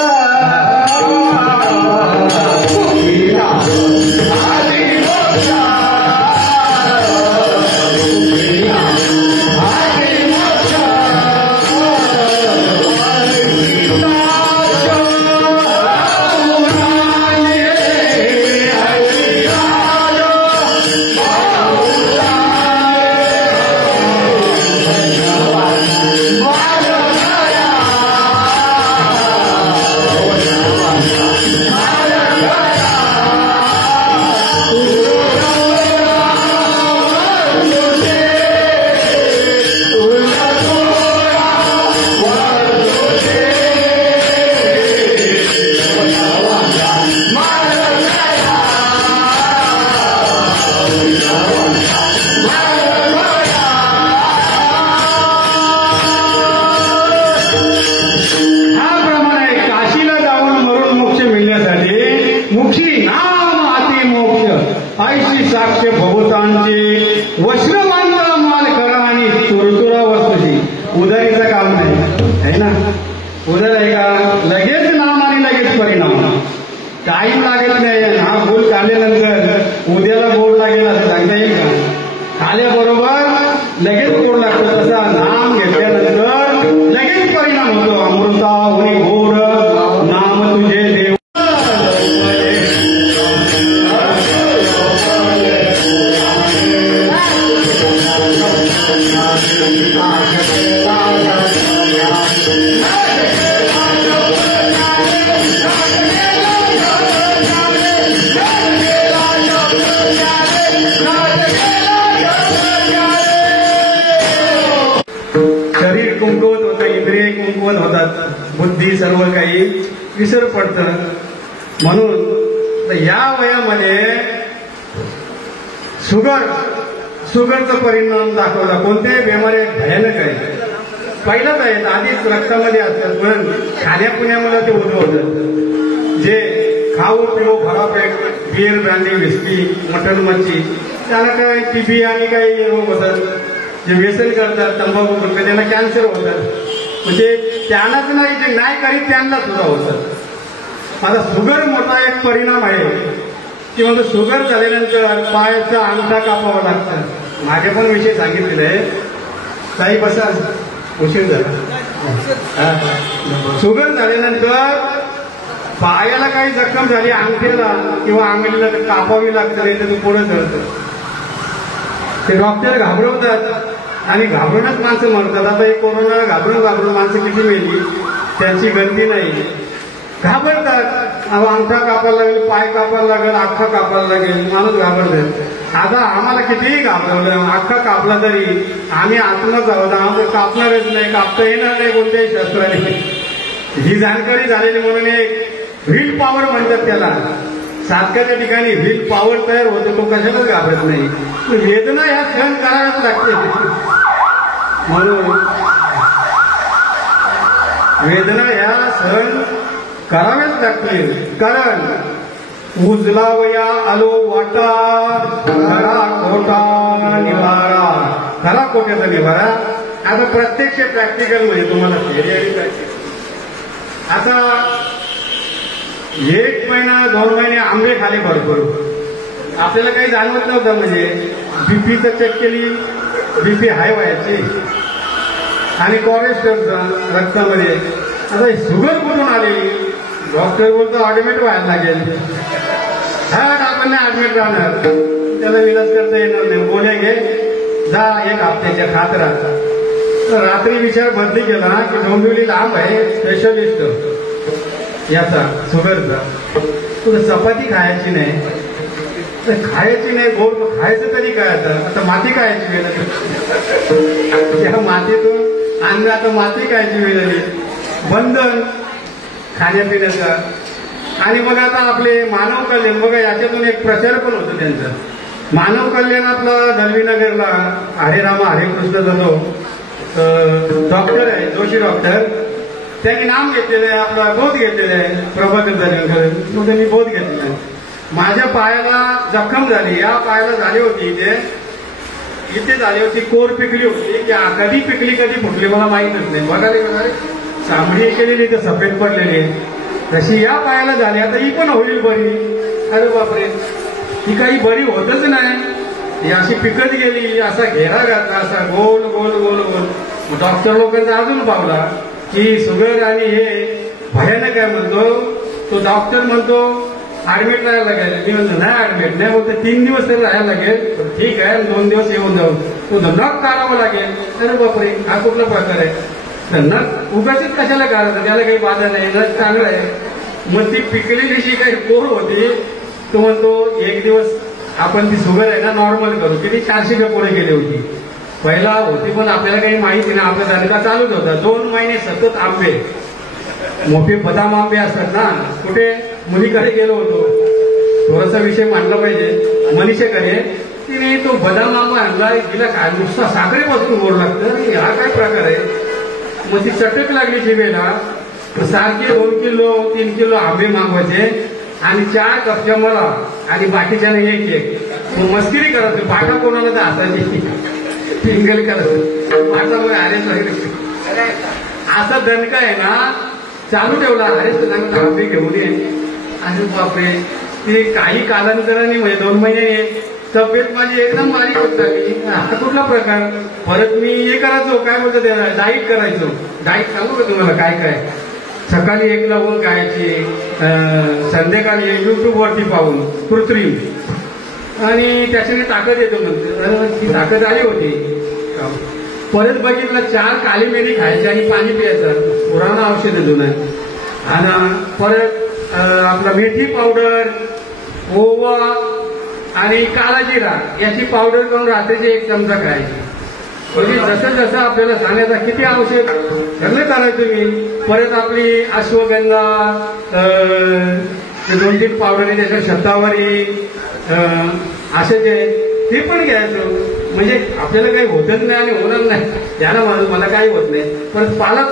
उद्या आहे का लगेच नाम आणि लगेच परिणाम. टाईम लागत नाही. हा गोल काढल्यानंतर उद्याला गोड लागेल असं सांगता येईल का? खाल्याबरोबर लगेच गोड लागतो. तसा नाम घेतल्यानंतर लगेच परिणाम होतो. अमृता होई गोड नाम तुझे देव. शरीर कुंकवत होतं, इंद्रिय कुंकवत होतात, बुद्धी सर्व काही विसर पडतं. म्हणून या वयामध्ये शुगरचा परिणाम दाखवला. कोणत्याही बिमारी भयानक आहे. पहिलाच आहेत, आधीच रक्तामध्ये असतात, पण खाण्यापिण्यामुळे ते उद्भवतात. जे खाऊ पिऊ फराफेक बियर ब्रँडी विस्की मटण मच्छी त्याला काय टीबी आणि काही रोग होतात. जे व्यसन करतात तंबाखू गुटखा त्यांना कॅन्सर होतात. म्हणजे त्यांनाच नाही, जे नाही करीत त्यांना सुद्धा होतात. आता शुगर मोठा एक परिणाम आहे की म्हणजे शुगर झाल्यानंतर पायाचा अंगठा कापावा लागतं. मागे पण विषय सांगितलेला आहे. काही बसा उशीर झाला. शुगर झाल्यानंतर पायाला काही जखम झाली अंगठ्याला किंवा आंगलीला तर कापावी लागतं, नाही तर पुढे चढतं. ते डॉक्टर घाबरवतात आणि घाबरूनच माणसं मरतात. आता हे कोरोनाला घाबरून माणसं किती मेली त्यांची गणती नाही. घाबरतात. अंगठा कापायला लागेल, पाय कापायला लागेल, अख्खा कापायला लागेल, माणूस घाबरतात. आता आम्हाला कितीही घाबरवलं, अख्खा कापला तरी आम्ही आत्मच आहोत. आम्हाला कापणारच नाही, कापता येणार नाही कोणत्याही शस्त्राने. ही जाणकारी झालेली म्हणून एक व्हील पॉवर म्हणतात त्याला. साधकाच्या ठिकाणी व्हील पॉवर तयार होतो. तो कशालाच घाबरत नाही. वेदना ह्या सहन कराव्याच लागते. म्हणून वेदना ह्या सहन कराव्याच लागते. कारण उजलावया आलो वाटा खरा कोटा निवारा. खरा कोट्याचा निवारा. आता प्रत्यक्ष प्रॅक्टिकल मध्ये तुम्हाला थिअरी आणि प्रॅक्टिकल. आता 1 महिना 2 महिने आंबे खाले भरपूर. आपल्याला काही जाणवत नव्हतं. म्हणजे बीपीचं चेक केली, बीपी हाय व्हायची आणि कोलेस्ट्रॉल रक्तामध्ये. आता शुगर कुठून आली? डॉक्टर बोलतो ऍडमिट व्हायला लागेल. आपण नाही ऍडमिट राहणार, त्याला विलास करता येणार नाही. गोळ्या घे, जा 1 हप्त्याच्या खात राहता. तर रात्री विचार बदली केला की डोंबिवली लांब आहे, स्पेशलिस्ट याचा शुगरचा. तुला चपाती खायची नाही, खायची नाही, गोड खायचं तरी काय? आता माती खायची वेळ आली. त्या मातीतून अन्न आता माती खायची वेळ आली. बंधन खाण्यापिण्याचा. आणि मग आता आपले मानव कल्याण बघा, याच्यातून एक प्रचार पण होतो त्यांचा. मानव कल्याण आपला दलवीनगरला हरे रामा हरे कृष्ण जातो डॉक्टर आहे, जोशी डॉक्टर. त्यांनी नाम घेतलेलं आहे, आपला बोध घेतलेला आहे, प्रभाकर दलवीनगर. मग त्यांनी बोध घेतलेला आहे. माझ्या पायाला जखम झाली, या पायाला झाली होती, इथे झाली होती, कोर पिकली होती. कधी पिकली कधी फुटली मला माहीतच नाही. बघायला चांबडी केलेली तर सफेद पडलेली, तशी या पायाला झाली. आता ही पण होईल बरी. अरे बापरे, ही काही बरी होतच नाही. ही अशी पिकत गेली, असा घेरा घातला, असा गोल गोल गोल गोल. डॉक्टर लोकांचा अजून पावला की शुगर आणि हे भयानक आहे म्हणतो. तो डॉक्टर म्हणतो ऍडमिट राहायला लागेल. मी म्हणतो नाही ऍडमिट नाही, बोलतो 3 दिवस तरी राहायला लागेल. ठीक आहे, 2 दिवस येऊन जाऊ. तो नख काढावं लागेल. अरे बापरे, हा कुठला प्रकार आहे? तर नख उगाचीच कशाला काढायचं? त्याला काही बाधा नाही, नख चांगलं आहे. मग ती पिकलेली जी काही कोर होती, तो म्हणतो 1 दिवस आपण ती शुगर आहे ना नॉर्मल करू. किती 400 पुढे गेली होती. पहिला होती पण आपल्याला काही माहिती नाही. आपला दणका चालूच होता. 2 महिने सतत आंबे, मोठे बदाम आंबे असतात ना, कुठे मुलीकडे गेलो होतो. थोडासा विषय मांडला पाहिजे. मनीषाकडे तिने तो बदाम आंबा आणला, तिला काय नुसता साखरेपासून गोड लागतं. हा काय प्रकार आहे? मग ती चटक लागली जिभेला. सारखे 2 किलो 3 किलो आंबे मागवायचे आणि 4 कपच्या मला आणि बाकीच्याने 1 मग मस्करी करायचं. पाठा कोणाला तर हाताची टिंगल करायचं. पाठामुळे अरे असा दणका आहे ना चालू ठेवला. अरे तुला थांबी घेऊन ये. अरे बापरे, ती काही कालांतराने म्हणजे 2 महिने तब्येत माझी एकदम बारीक होत झाली. आता कुठला प्रकार. परत मी हे करायचो, काय बोलतो त्याला, डाईट करायचो. डाईट सांगू का तुम्हाला काय काय. सकाळी 1 लवंग खायची, संध्याकाळी YouTube वरती पाहून कृत्रिम, आणि त्याच्याने ताकद येतो म्हणते. ती ताकद आली होती. परत बघितलं 4 काली मिरी खायची आणि पाणी प्यायचं. पुराणा औषध जुनं आहे. आणि परत आपला मेथी पावडर, ओवा आणि काळा जिरा याची पावडर करून रात्रीचे 1 चमचा खायची. म्हणजे जसं जसं आपल्याला सांगायचं किती औषध सगळं करायचं मी. परत आपली अश्वगंधा, 2-3 पावडर आहे, त्याच्या शतावरी असे ते पण घ्यायचं. म्हणजे आपल्याला काही होतच नाही आणि होणार नाही. त्याला मला काही होत नाही. पण पाला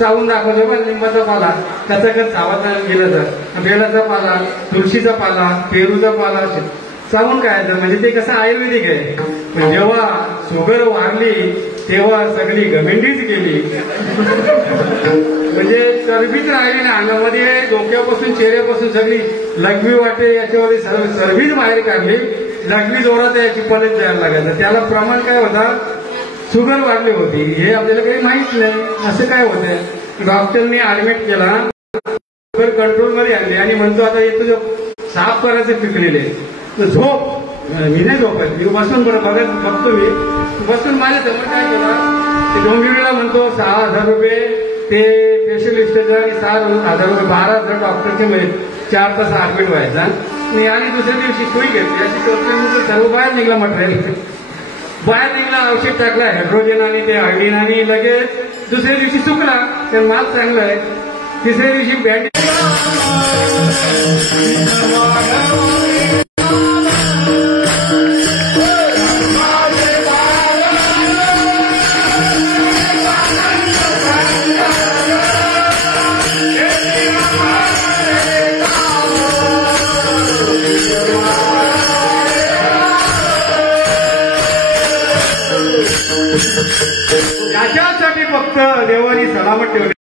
चावून दाखवतो पण लिंबाचा पाला कचाकच चावत गेलं तर, बेलाचा पाला, तुळशीचा पाला, पेरूचा पाला चावून खायचं. म्हणजे ते कसं आयुर्वेदिक आहे. पण जेव्हा शुगर वाढली तेव्हा सगळी घमेंडीच गेली. म्हणजे चरबीच राहिली ना अंगामध्ये. डोक्यापासून चेहऱ्यापासून सगळी लघवी वाटे याच्यामध्ये चरबीच बाहेर काढली. लघवी जोरात याची पलट जायला लागायचं. त्याला प्रमाण काय होता, शुगर वाढली होती. हे आपल्याला काही माहित नाही. असं काय होतंय. डॉक्टरने ऍडमिट केला, शुगर कंट्रोलमध्ये आणली आणि म्हणतो आता हे तुझं साफ करायचं पिकलेले झोप. मी नाही झोपत, मी बसून बघतो मी बसून माझ्या समोर काय केलं, ते डोंबिवलीला म्हणतो 6,000 रुपये ते स्पेशलिस्टचं आणि 6,000 रुपये 12,000 डॉक्टरचे मिळेल. 4 तास ऍडमिट व्हायचा. मी आणि दुसऱ्या दिवशी सुई घेतली. अशी टोचल्यानंतर सर्व बाहेर निघला मटेरियल. बाहेर निघला, औषध टाकला हायड्रोजन आणि ते आयोडीन आणि लगेच दुसऱ्या दिवशी चुकला. तर माल चांगला आहे. तिसऱ्या दिवशी बँड याच्यासाठी फक्त देवानी सलामत ठेवली.